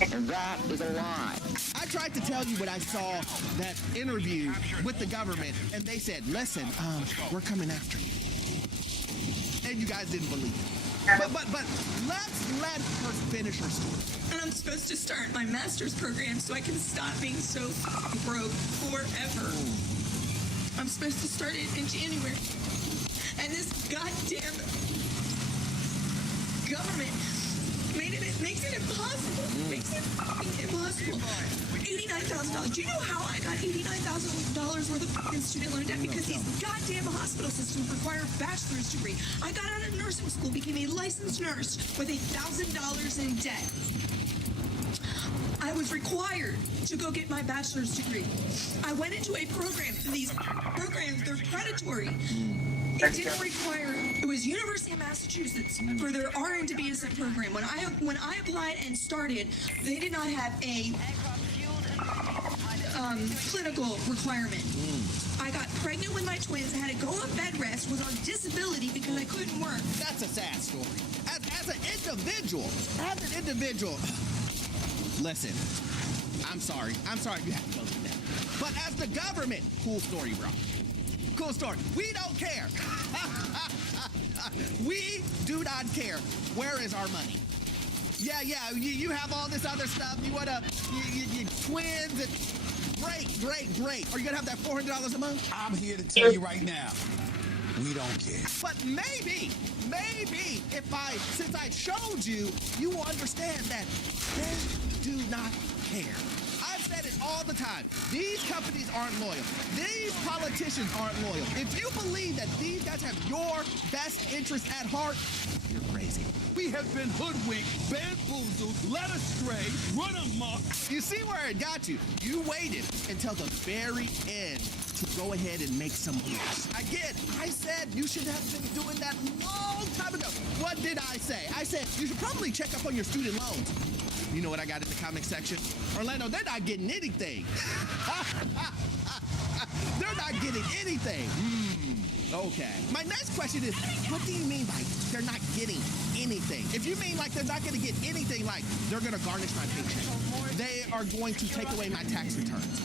And that is a lie. I tried to tell you when I saw that interview with the government, and they said, listen, we're coming after you. And you guys didn't believe it. But let's let her finish her story. And I'm supposed to start my master's program so I can stop being so broke forever. I'm supposed to start it in January. And this goddamn government makes it impossible. Makes it impossible. $89,000. Do you know how I got $89,000 worth of student loan debt? Because these goddamn hospital systems require a bachelor's degree. I got out of nursing school, became a licensed nurse with $1,000 in debt. I was required to go get my bachelor's degree. I went into a program. These programs, they're predatory. It didn't require. It was University of Massachusetts for their RN to BSN program. When I applied and started, they did not have a clinical requirement. I got pregnant with my twins, had to go on bed rest, was on disability because I couldn't work. That's a sad story. As an individual, listen, I'm sorry you have to go through that. But as the government, cool story, bro. Cool story. We don't care. We do not care. Where is our money? Yeah, you have all this other stuff. You want to, you twins and great. Are you going to have that $400 a month? I'm here to tell you right now, we don't care. But maybe, since I showed you, you will understand that they do not care. I've said it all the time. These companies aren't loyal. These politicians aren't loyal. If you believe that these guys have your best interest at heart, you're crazy. We have been hoodwinked, bamboozled, led astray, run amok. You see where it got you? You waited until the very end to go ahead and make some moves. Again, I said you should have been doing that long time ago. What did I say? I said you should probably check up on your student loans. You know what I got in the comment section? Orlando, they're not getting anything. They're not getting anything. Okay. My next question is, what do you mean by they're not getting anything? If you mean like they're not going to get anything, like they're going to garnish my paycheck, they are going to take away my tax returns,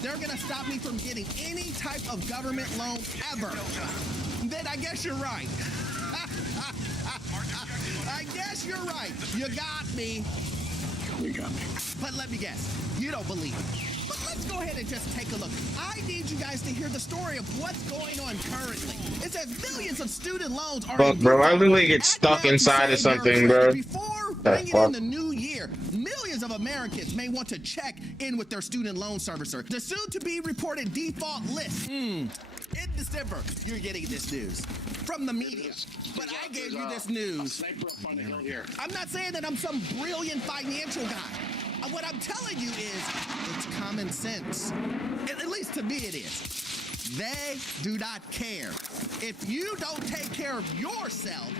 they're going to stop me from getting any type of government loan ever, then I guess you're right. I guess you're right. You got me. You got me. But let me guess, you don't believe it. But let's go ahead and just take a look. I need you guys to hear the story of what's going on currently. It says millions of student loans are Fuck, bro, I literally get stuck inside of something, bro. Before bringing in the new year, millions of Americans may want to check in with their student loan servicer. The soon-to-be reported default list. In December, you're getting this news from the media. But I gave you this news. I'm not saying that I'm some brilliant financial guy. What I'm telling you is, it's common sense. At least to me it is. They do not care. If you don't take care of yourself,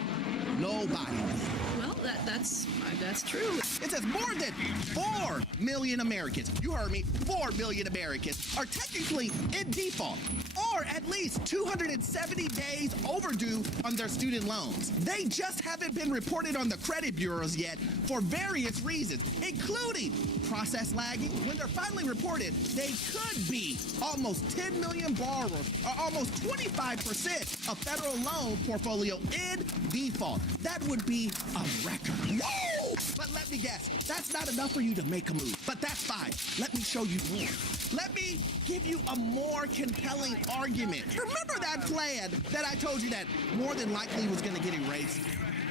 nobody will. Well, that's true. It says more than 4 million Americans, you heard me, 4 million Americans are technically in default, or at least 270 days overdue on their student loans. They just haven't been reported on the credit bureaus yet for various reasons, including process lagging. When they're finally reported, they could be almost 10 million borrowers, or almost 25% of federal loan portfolio in default. That would be a record. Whoa! But let me guess, that's not enough for you to make a move. But that's fine. Let me show you more. Let me give you a more compelling argument. Remember that plan that I told you that more than likely was going to get erased?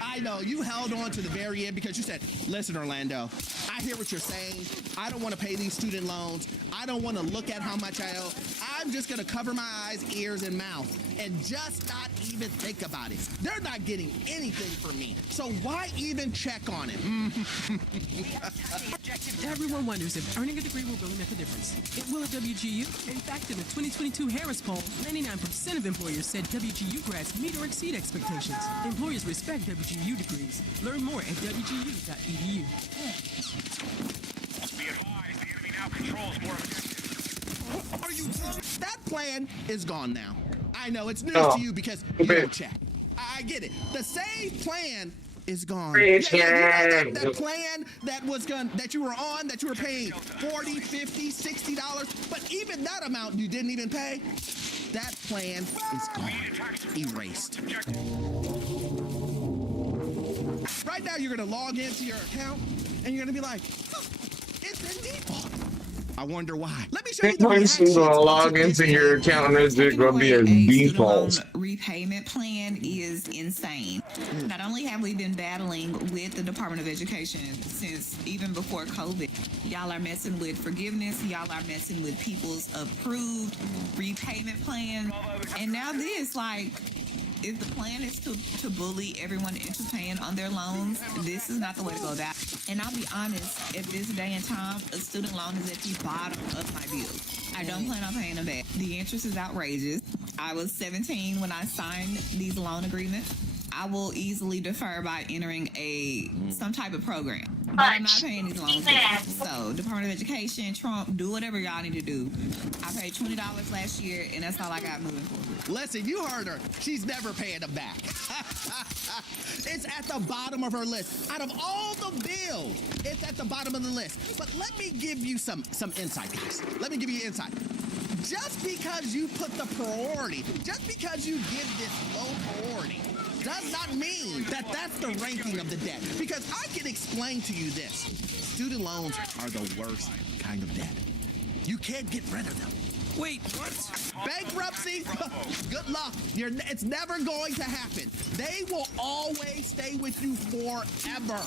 I know, you held on to the very end because you said, listen, Orlando, I hear what you're saying. I don't want to pay these student loans. I don't want to look at how much I owe. I'm just going to cover my eyes, ears, and mouth and just not even think about it. They're not getting anything from me. So why even check on it? Everyone wonders if earning a degree will really make a difference. It will at WGU. In fact, in the 2022 Harris poll, 99% of employers said WGU grads meet or exceed expectations. Employers respect WGU degrees. Learn more at wgu.edu. Be advised, the enemy now controls more of Are you drunk? That plan is gone now. I know it's news to you because you don't check. I get it. The same plan is gone. That plan that you were on, that you were paying $40, $50, $60, but even that amount you didn't even pay, that plan is gone. Erased. Right now, you're going to log into your account, and you're going to be like, it's in default. I wonder why. Let me show you the reactions. Log into your account, and it's going to be a default. Repayment plan is insane. Not only have we been battling with the Department of Education since even before COVID, y'all are messing with forgiveness, y'all are messing with people's approved repayment plan, and now this, like, if the plan is to bully everyone into paying on their loans, this is not the way to go about it. And I'll be honest, at this day and time, a student loan is at the bottom of my bills. I don't plan on paying them back. The interest is outrageous. I was 17 when I signed these loan agreements. I will easily defer by entering some type of program. But I'm not paying these loans back. So, Department of Education, Trump, do whatever y'all need to do. I paid $20 last year, and that's all I got moving forward. Listen, you heard her. She's never paying them back. It's at the bottom of her list. Out of all the bills, it's at the bottom of the list. But let me give you some insight, guys. Let me give you insight. Just because you put the priority, just because you give this low priority, does not mean that that's the ranking of the debt. Because I can explain to you this. Student loans are the worst kind of debt. You can't get rid of them. Wait, what? Bankruptcy? Good luck. It's never going to happen. They will always stay with you forever.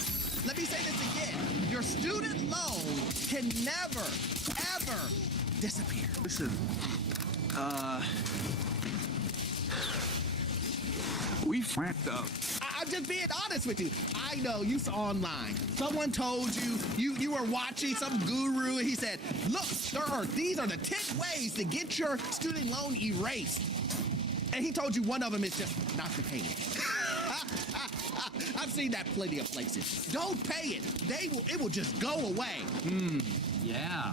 Let me say this again. Your student loan can never, ever disappear. Listen, we franked up. I'm just being honest with you. I know you saw online. Someone told you were watching some guru and he said, look, these are the 10 ways to get your student loan erased. And he told you one of them is just not to pay it. I've seen that plenty of places. Don't pay it. It will just go away. Yeah.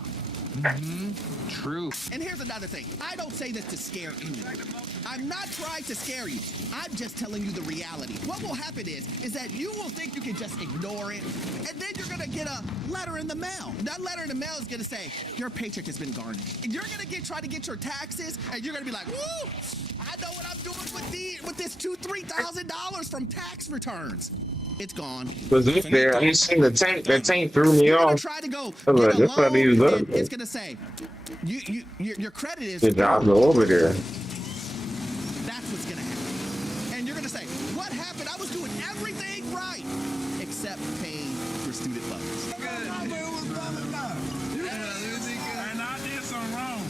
True. And here's another thing. I don't say this to scare anyone. I'm not trying to scare you. I'm just telling you the reality. What will happen is that you will think you can just ignore it, and then you're gonna get a letter in the mail. That letter in the mail is gonna say, your paycheck has been garnished. And you're gonna try to get your taxes, and you're gonna be like, woo! I know what I'm doing with this $2,000-$3,000 from tax returns. It's gone. Was it there? I ain't seen the tank. That tank threw me You're gonna off. try to go I was get like, a that's what he was loan, up and there. it's gonna say, your credit is. Good job, go over there. That's what's gonna happen. And you're gonna say, what happened? I was doing everything right, except paying for student loans. And I did something wrong.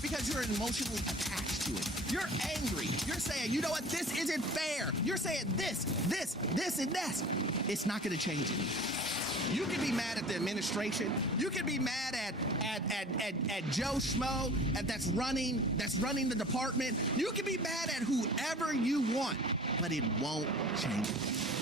Because you're emotionally attached to it. You're angry. You're saying, you know what, this isn't fair. You're saying this, and this. It's not gonna change it. You can be mad at the administration. You can be mad at Joe Schmo that's running the department. You can be mad at whoever you want, but it won't change it.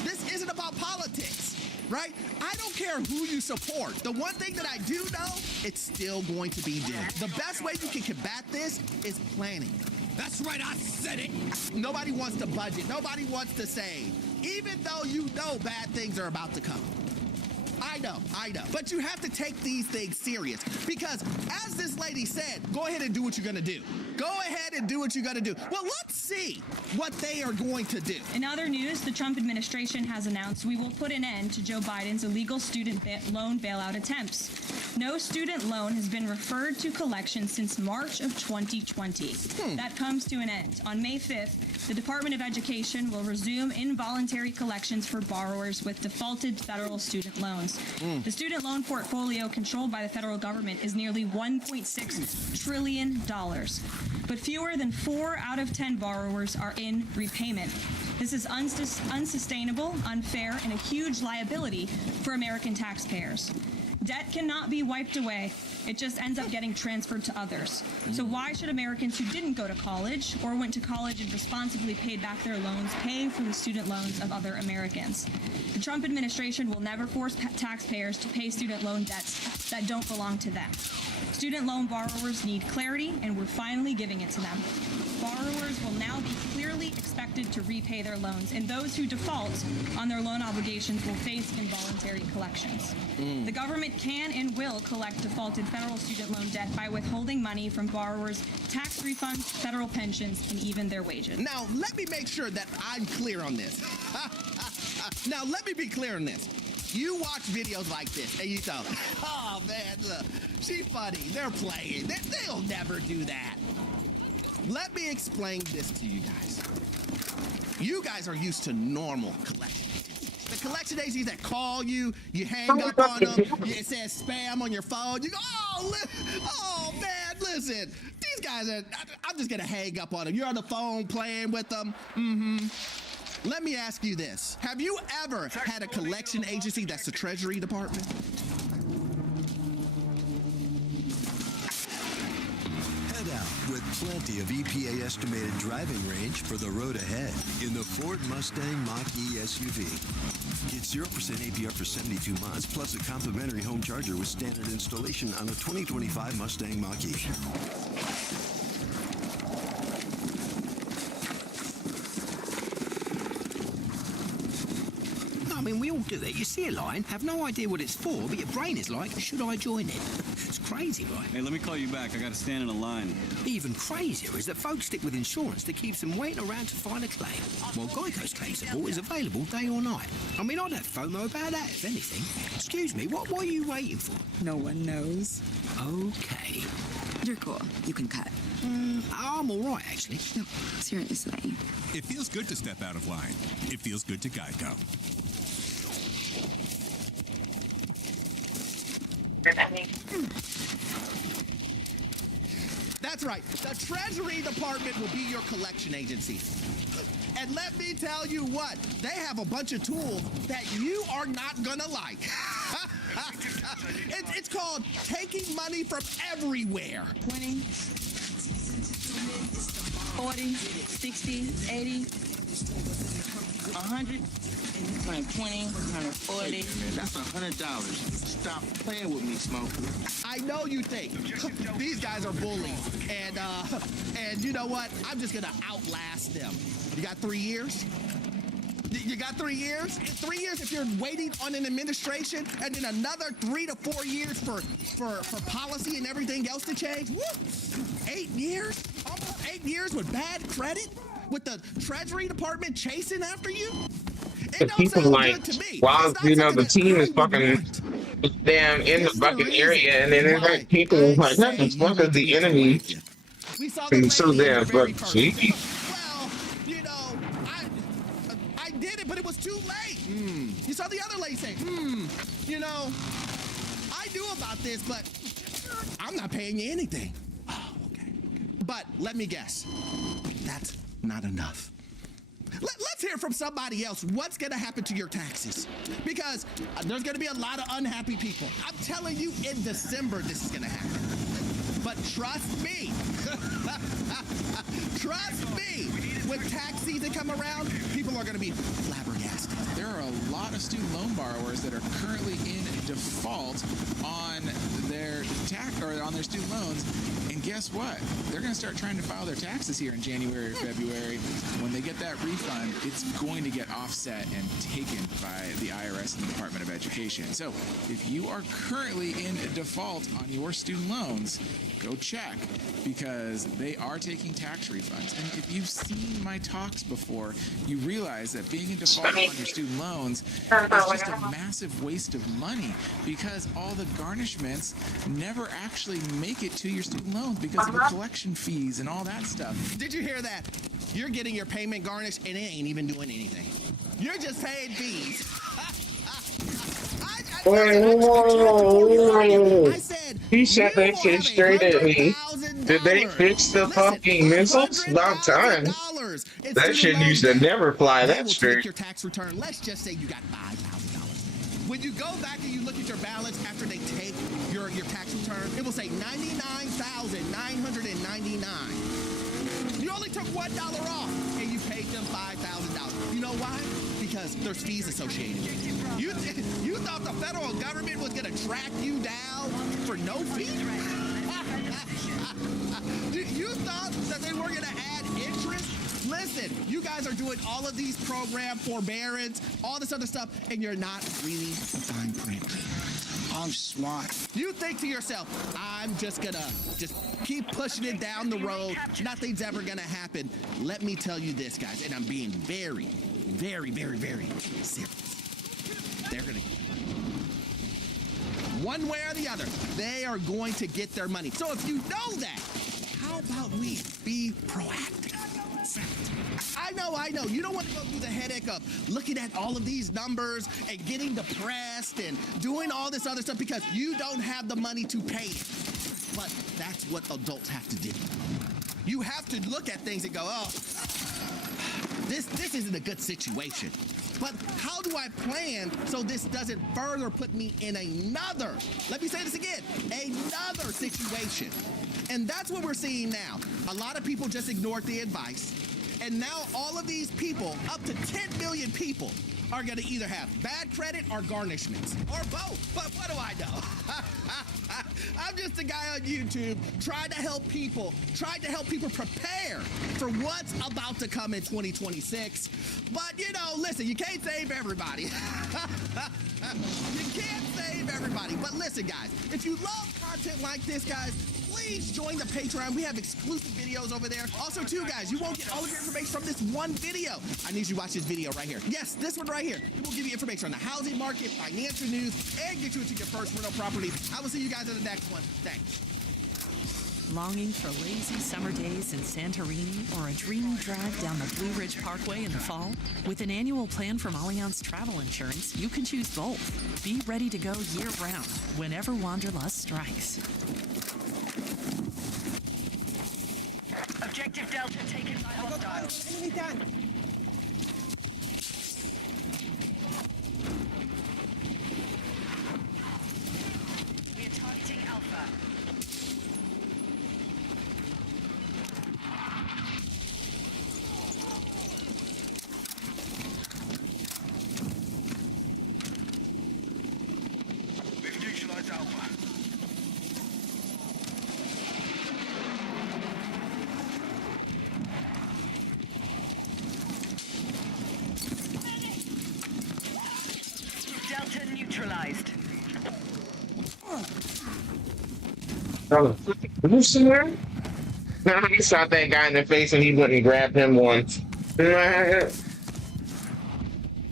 This isn't about politics, right? I don't care who you support. The one thing that I do know, it's still going to be there. The best way you can combat this is planning. That's right, I said it. Nobody wants to budget. Nobody wants to save, even though you know bad things are about to come. I know. But you have to take these things serious because, as this lady said, go ahead and do what you're going to do. Go ahead and do what you're going to do. Well, let's see what they are going to do. In other news, the Trump administration has announced we will put an end to Joe Biden's illegal student loan bailout attempts. No student loan has been referred to collection since March of 2020. That comes to an end. On May 5th, the Department of Education will resume involuntary collections for borrowers with defaulted federal student loans. The student loan portfolio controlled by the federal government is nearly $1.6 trillion. But fewer than 4 out of 10 borrowers are in repayment. This is unsustainable, unfair, and a huge liability for American taxpayers. Debt cannot be wiped away. It just ends up getting transferred to others. So why should Americans who didn't go to college or went to college and responsibly paid back their loans pay for the student loans of other Americans? The Trump administration will never force taxpayers to pay student loan debts that don't belong to them. Student loan borrowers need clarity, and we're finally giving it to them. Borrowers will now be clearly expected to repay their loans, and those who default on their loan obligations will face involuntary collections. The government can and will collect defaulted federal student loan debt by withholding money from borrowers, tax refunds, federal pensions, and even their wages. Now, let me make sure that I'm clear on this. Now, let me be clear on this. You watch videos like this and you go, oh man, look, she's funny, they're playing, they'll never do that. Let me explain this to you guys. You guys are used to normal collection agencies. The collection agencies that call you, you hang up on them, it says spam on your phone, you go, oh man, listen, these guys are, I'm just gonna hang up on them. You're on the phone playing with them, Let me ask you this. Have you ever had a collection agency that's the Treasury Department? Head out with plenty of EPA estimated driving range for the road ahead in the Ford Mustang Mach-E SUV. Get 0% APR for 72 months, plus a complimentary home charger with standard installation on a 2025 Mustang Mach-E. I mean, we all do it. You see a line, have no idea what it's for, but your brain is like, should I join it? It's crazy, right? Hey, let me call you back. I gotta stand in a line. Even crazier is that folks stick with insurance that keeps them waiting around to file a claim, while Geico's claim support is available day or night. I mean, I'd have FOMO about that, if anything. Excuse me, what are you waiting for? No one knows. Okay. You're cool. You can cut. I'm all right, actually. No, seriously. It feels good to step out of line. It feels good to Geico. That's right. The Treasury Department will be your collection agency. And let me tell you what, they have a bunch of tools that you are not gonna like. It's called taking money from everywhere. 20, 40, 60, 80. 100, 120, 140. That's $100. Stop playing with me, Smokey. I know you think these guys are bullies, and you know what? I'm just gonna outlast them. You got 3 years? You got 3 years? In 3 years, if you're waiting on an administration, and then another 3 to 4 years for policy and everything else to change. Woo! 8 years? Almost 8 years with bad credit? With the Treasury Department chasing after you? The people like, wow, you know, the team is fucking damn in the fucking area, and then there's like people like, what the fuck is the enemy? And so damn fucking cheeky. Well, you know, I did it, but it was too late. You saw the other lady say, you know, I knew about this, but I'm not paying you anything. Oh, okay. But let me guess, that's not enough. Let's hear from somebody else. What's going to happen to your taxes? Because there's going to be a lot of unhappy people. I'm telling you, in December, this is going to happen. But trust me, when tax season come around, people are going to be flabbergasted. There are a lot of student loan borrowers that are currently in default on their on their student loans. And guess what? They're going to start trying to file their taxes here in January or February. When they get that refund, it's going to get offset and taken by the IRS and the Department of Education. So if you are currently in default on your student loans, go check, because they are taking tax refunds. And if you've seen my talks before, you realize that being in default on your student loans is just a massive waste of money, because all the garnishments never actually make it to your student loans because of the collection fees and all that stuff. Did you hear that? You're getting your payment garnished and it ain't even doing anything. You're just paying fees. He shot that shit straight at me. Did they fix the fucking missiles? About time. That shit used to never fly that straight. Your tax return. Let's just say you got $5,000. When you go back and you look at your balance after they take your tax return, it will say $99,999. You only took $1 off, and you paid them $5,000. You know why? Because there's fees associated with it. You thought the federal government was going to track you down for no fee? You thought that they were going to add interest? Listen, you guys are doing all of these program forbearance, all this other stuff, and you're not reading the fine print. I'm smart. You think to yourself, I'm just gonna keep pushing it down the road. Nothing's ever gonna happen. Let me tell you this, guys, and I'm being very, very, very, very serious. They're gonna, one way or the other, they are going to get their money. So if you know that, how about we be proactive? I know. You don't want to go through the headache of looking at all of these numbers and getting depressed and doing all this other stuff because you don't have the money to pay it. But that's what adults have to do. You have to look at things and go, oh, this isn't a good situation. But how do I plan so this doesn't further put me in another, let me say this again, another situation? And that's what we're seeing now. A lot of people just ignored the advice. And now all of these people, up to 10 million people, are going to either have bad credit or garnishments, or both. But what do I know? I'm just a guy on YouTube trying to help people prepare for what's about to come in 2026. But, you know, listen, you can't save everybody. You can't save everybody. But listen, guys, if you love content like this, guys, please join the Patreon. We have exclusive videos over there. Also, too, guys, you won't get all of your information from this one video. I need you to watch this video right here. Yes, this one right here. It will give you information on the housing market, financial news, and get you into your first rental property. I will see you guys in the next one. Thanks. Longing for lazy summer days in Santorini or a dreamy drive down the Blue Ridge Parkway in the fall? With an annual plan from Allianz Travel Insurance, you can choose both. Be ready to go year-round whenever wanderlust strikes. Objective Delta taken by hostiles. Enemy down. We are targeting Alpha. You see her? Nah, he shot that guy in the face and he wouldn't grab him once.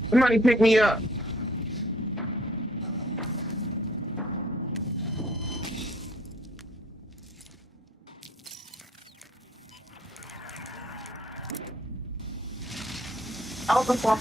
Somebody pick me up. Alpha.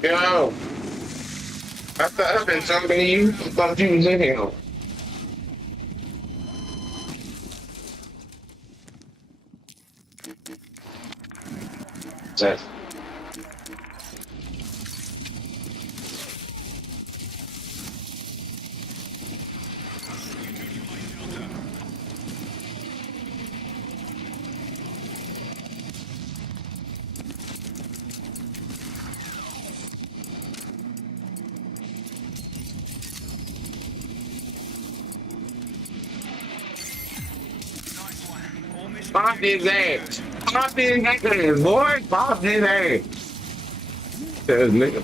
Yo, I thought I've been talking to you. I thought you was in here. Yes. Pop his ass. Pop his ass, boy. Pop his ass. Says nigga.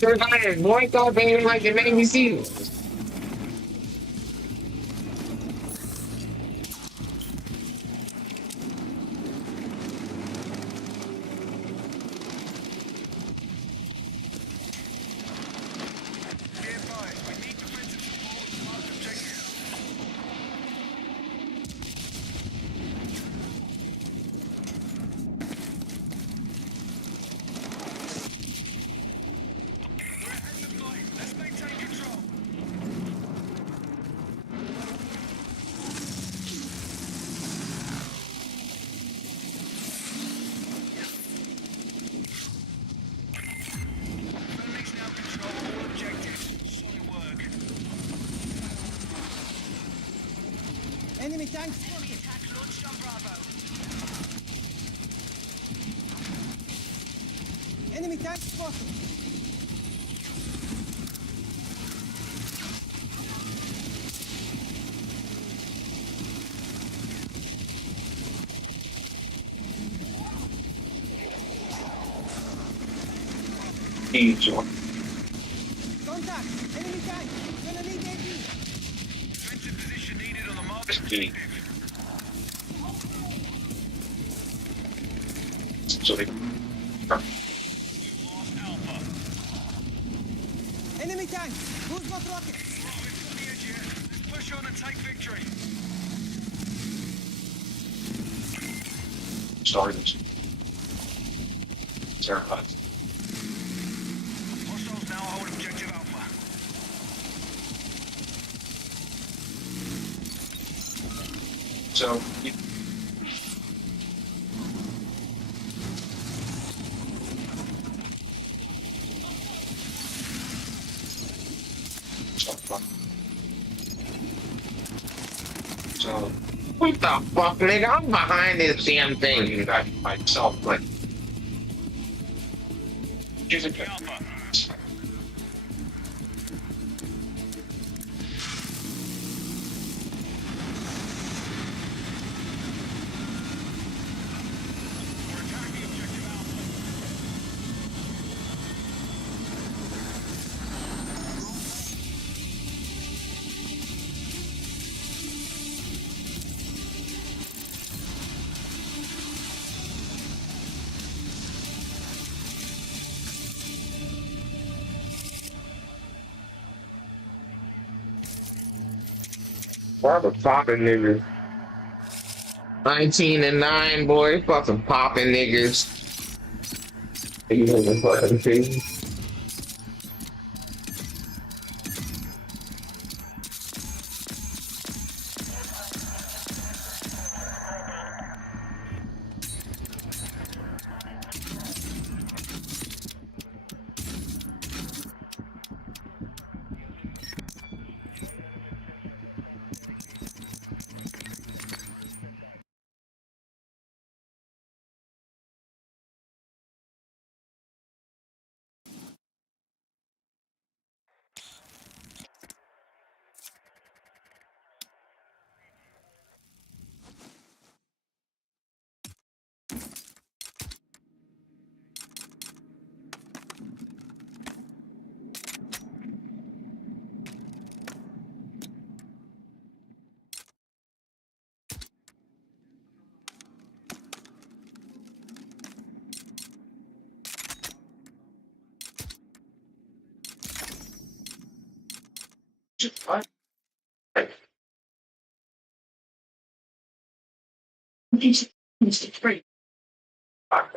His ass, boy. Stop being like the Navy SEALs. Enemy tanks. Enemy tanks spotted. Contact. Enemy tank. Gonna need AD. Defensive position needed on the mark. Enemy tank. Who's got rockets? Let's push on and take victory. Started. Terrified. Hostiles now hold objective Alpha. So, what the fuck, nigga? I'm behind this damn thing. I myself, like. Here's a All the popping niggas. 19-9, boy. Fucking popping niggas. You know the fucking thing. What?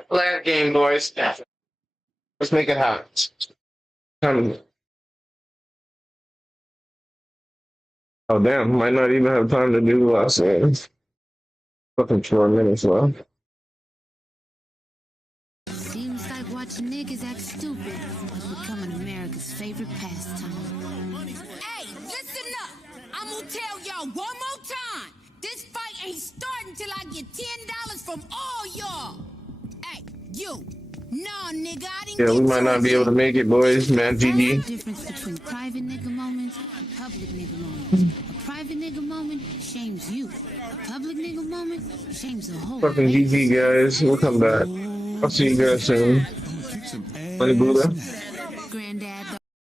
Last game, boys. Let's make it hot. Oh damn, might not even have time to do what I said. Fucking 4 minutes left. Seems like watching niggas act stupid is becoming America's favorite pastime. Hey, listen up! I'm gonna tell y'all one more time. This fight ain't starting till I get $10 from all y'all. Hey, you. No, nigga, I didn't Yeah, we get might not be able to make it, boys. Man, There's a GG. difference between private nigga moments and public nigga moments. A private nigga moment shames you. A public nigga moment shames the whole Fucking GG, guys. We'll come back. I'll see you guys soon. Money Buddha.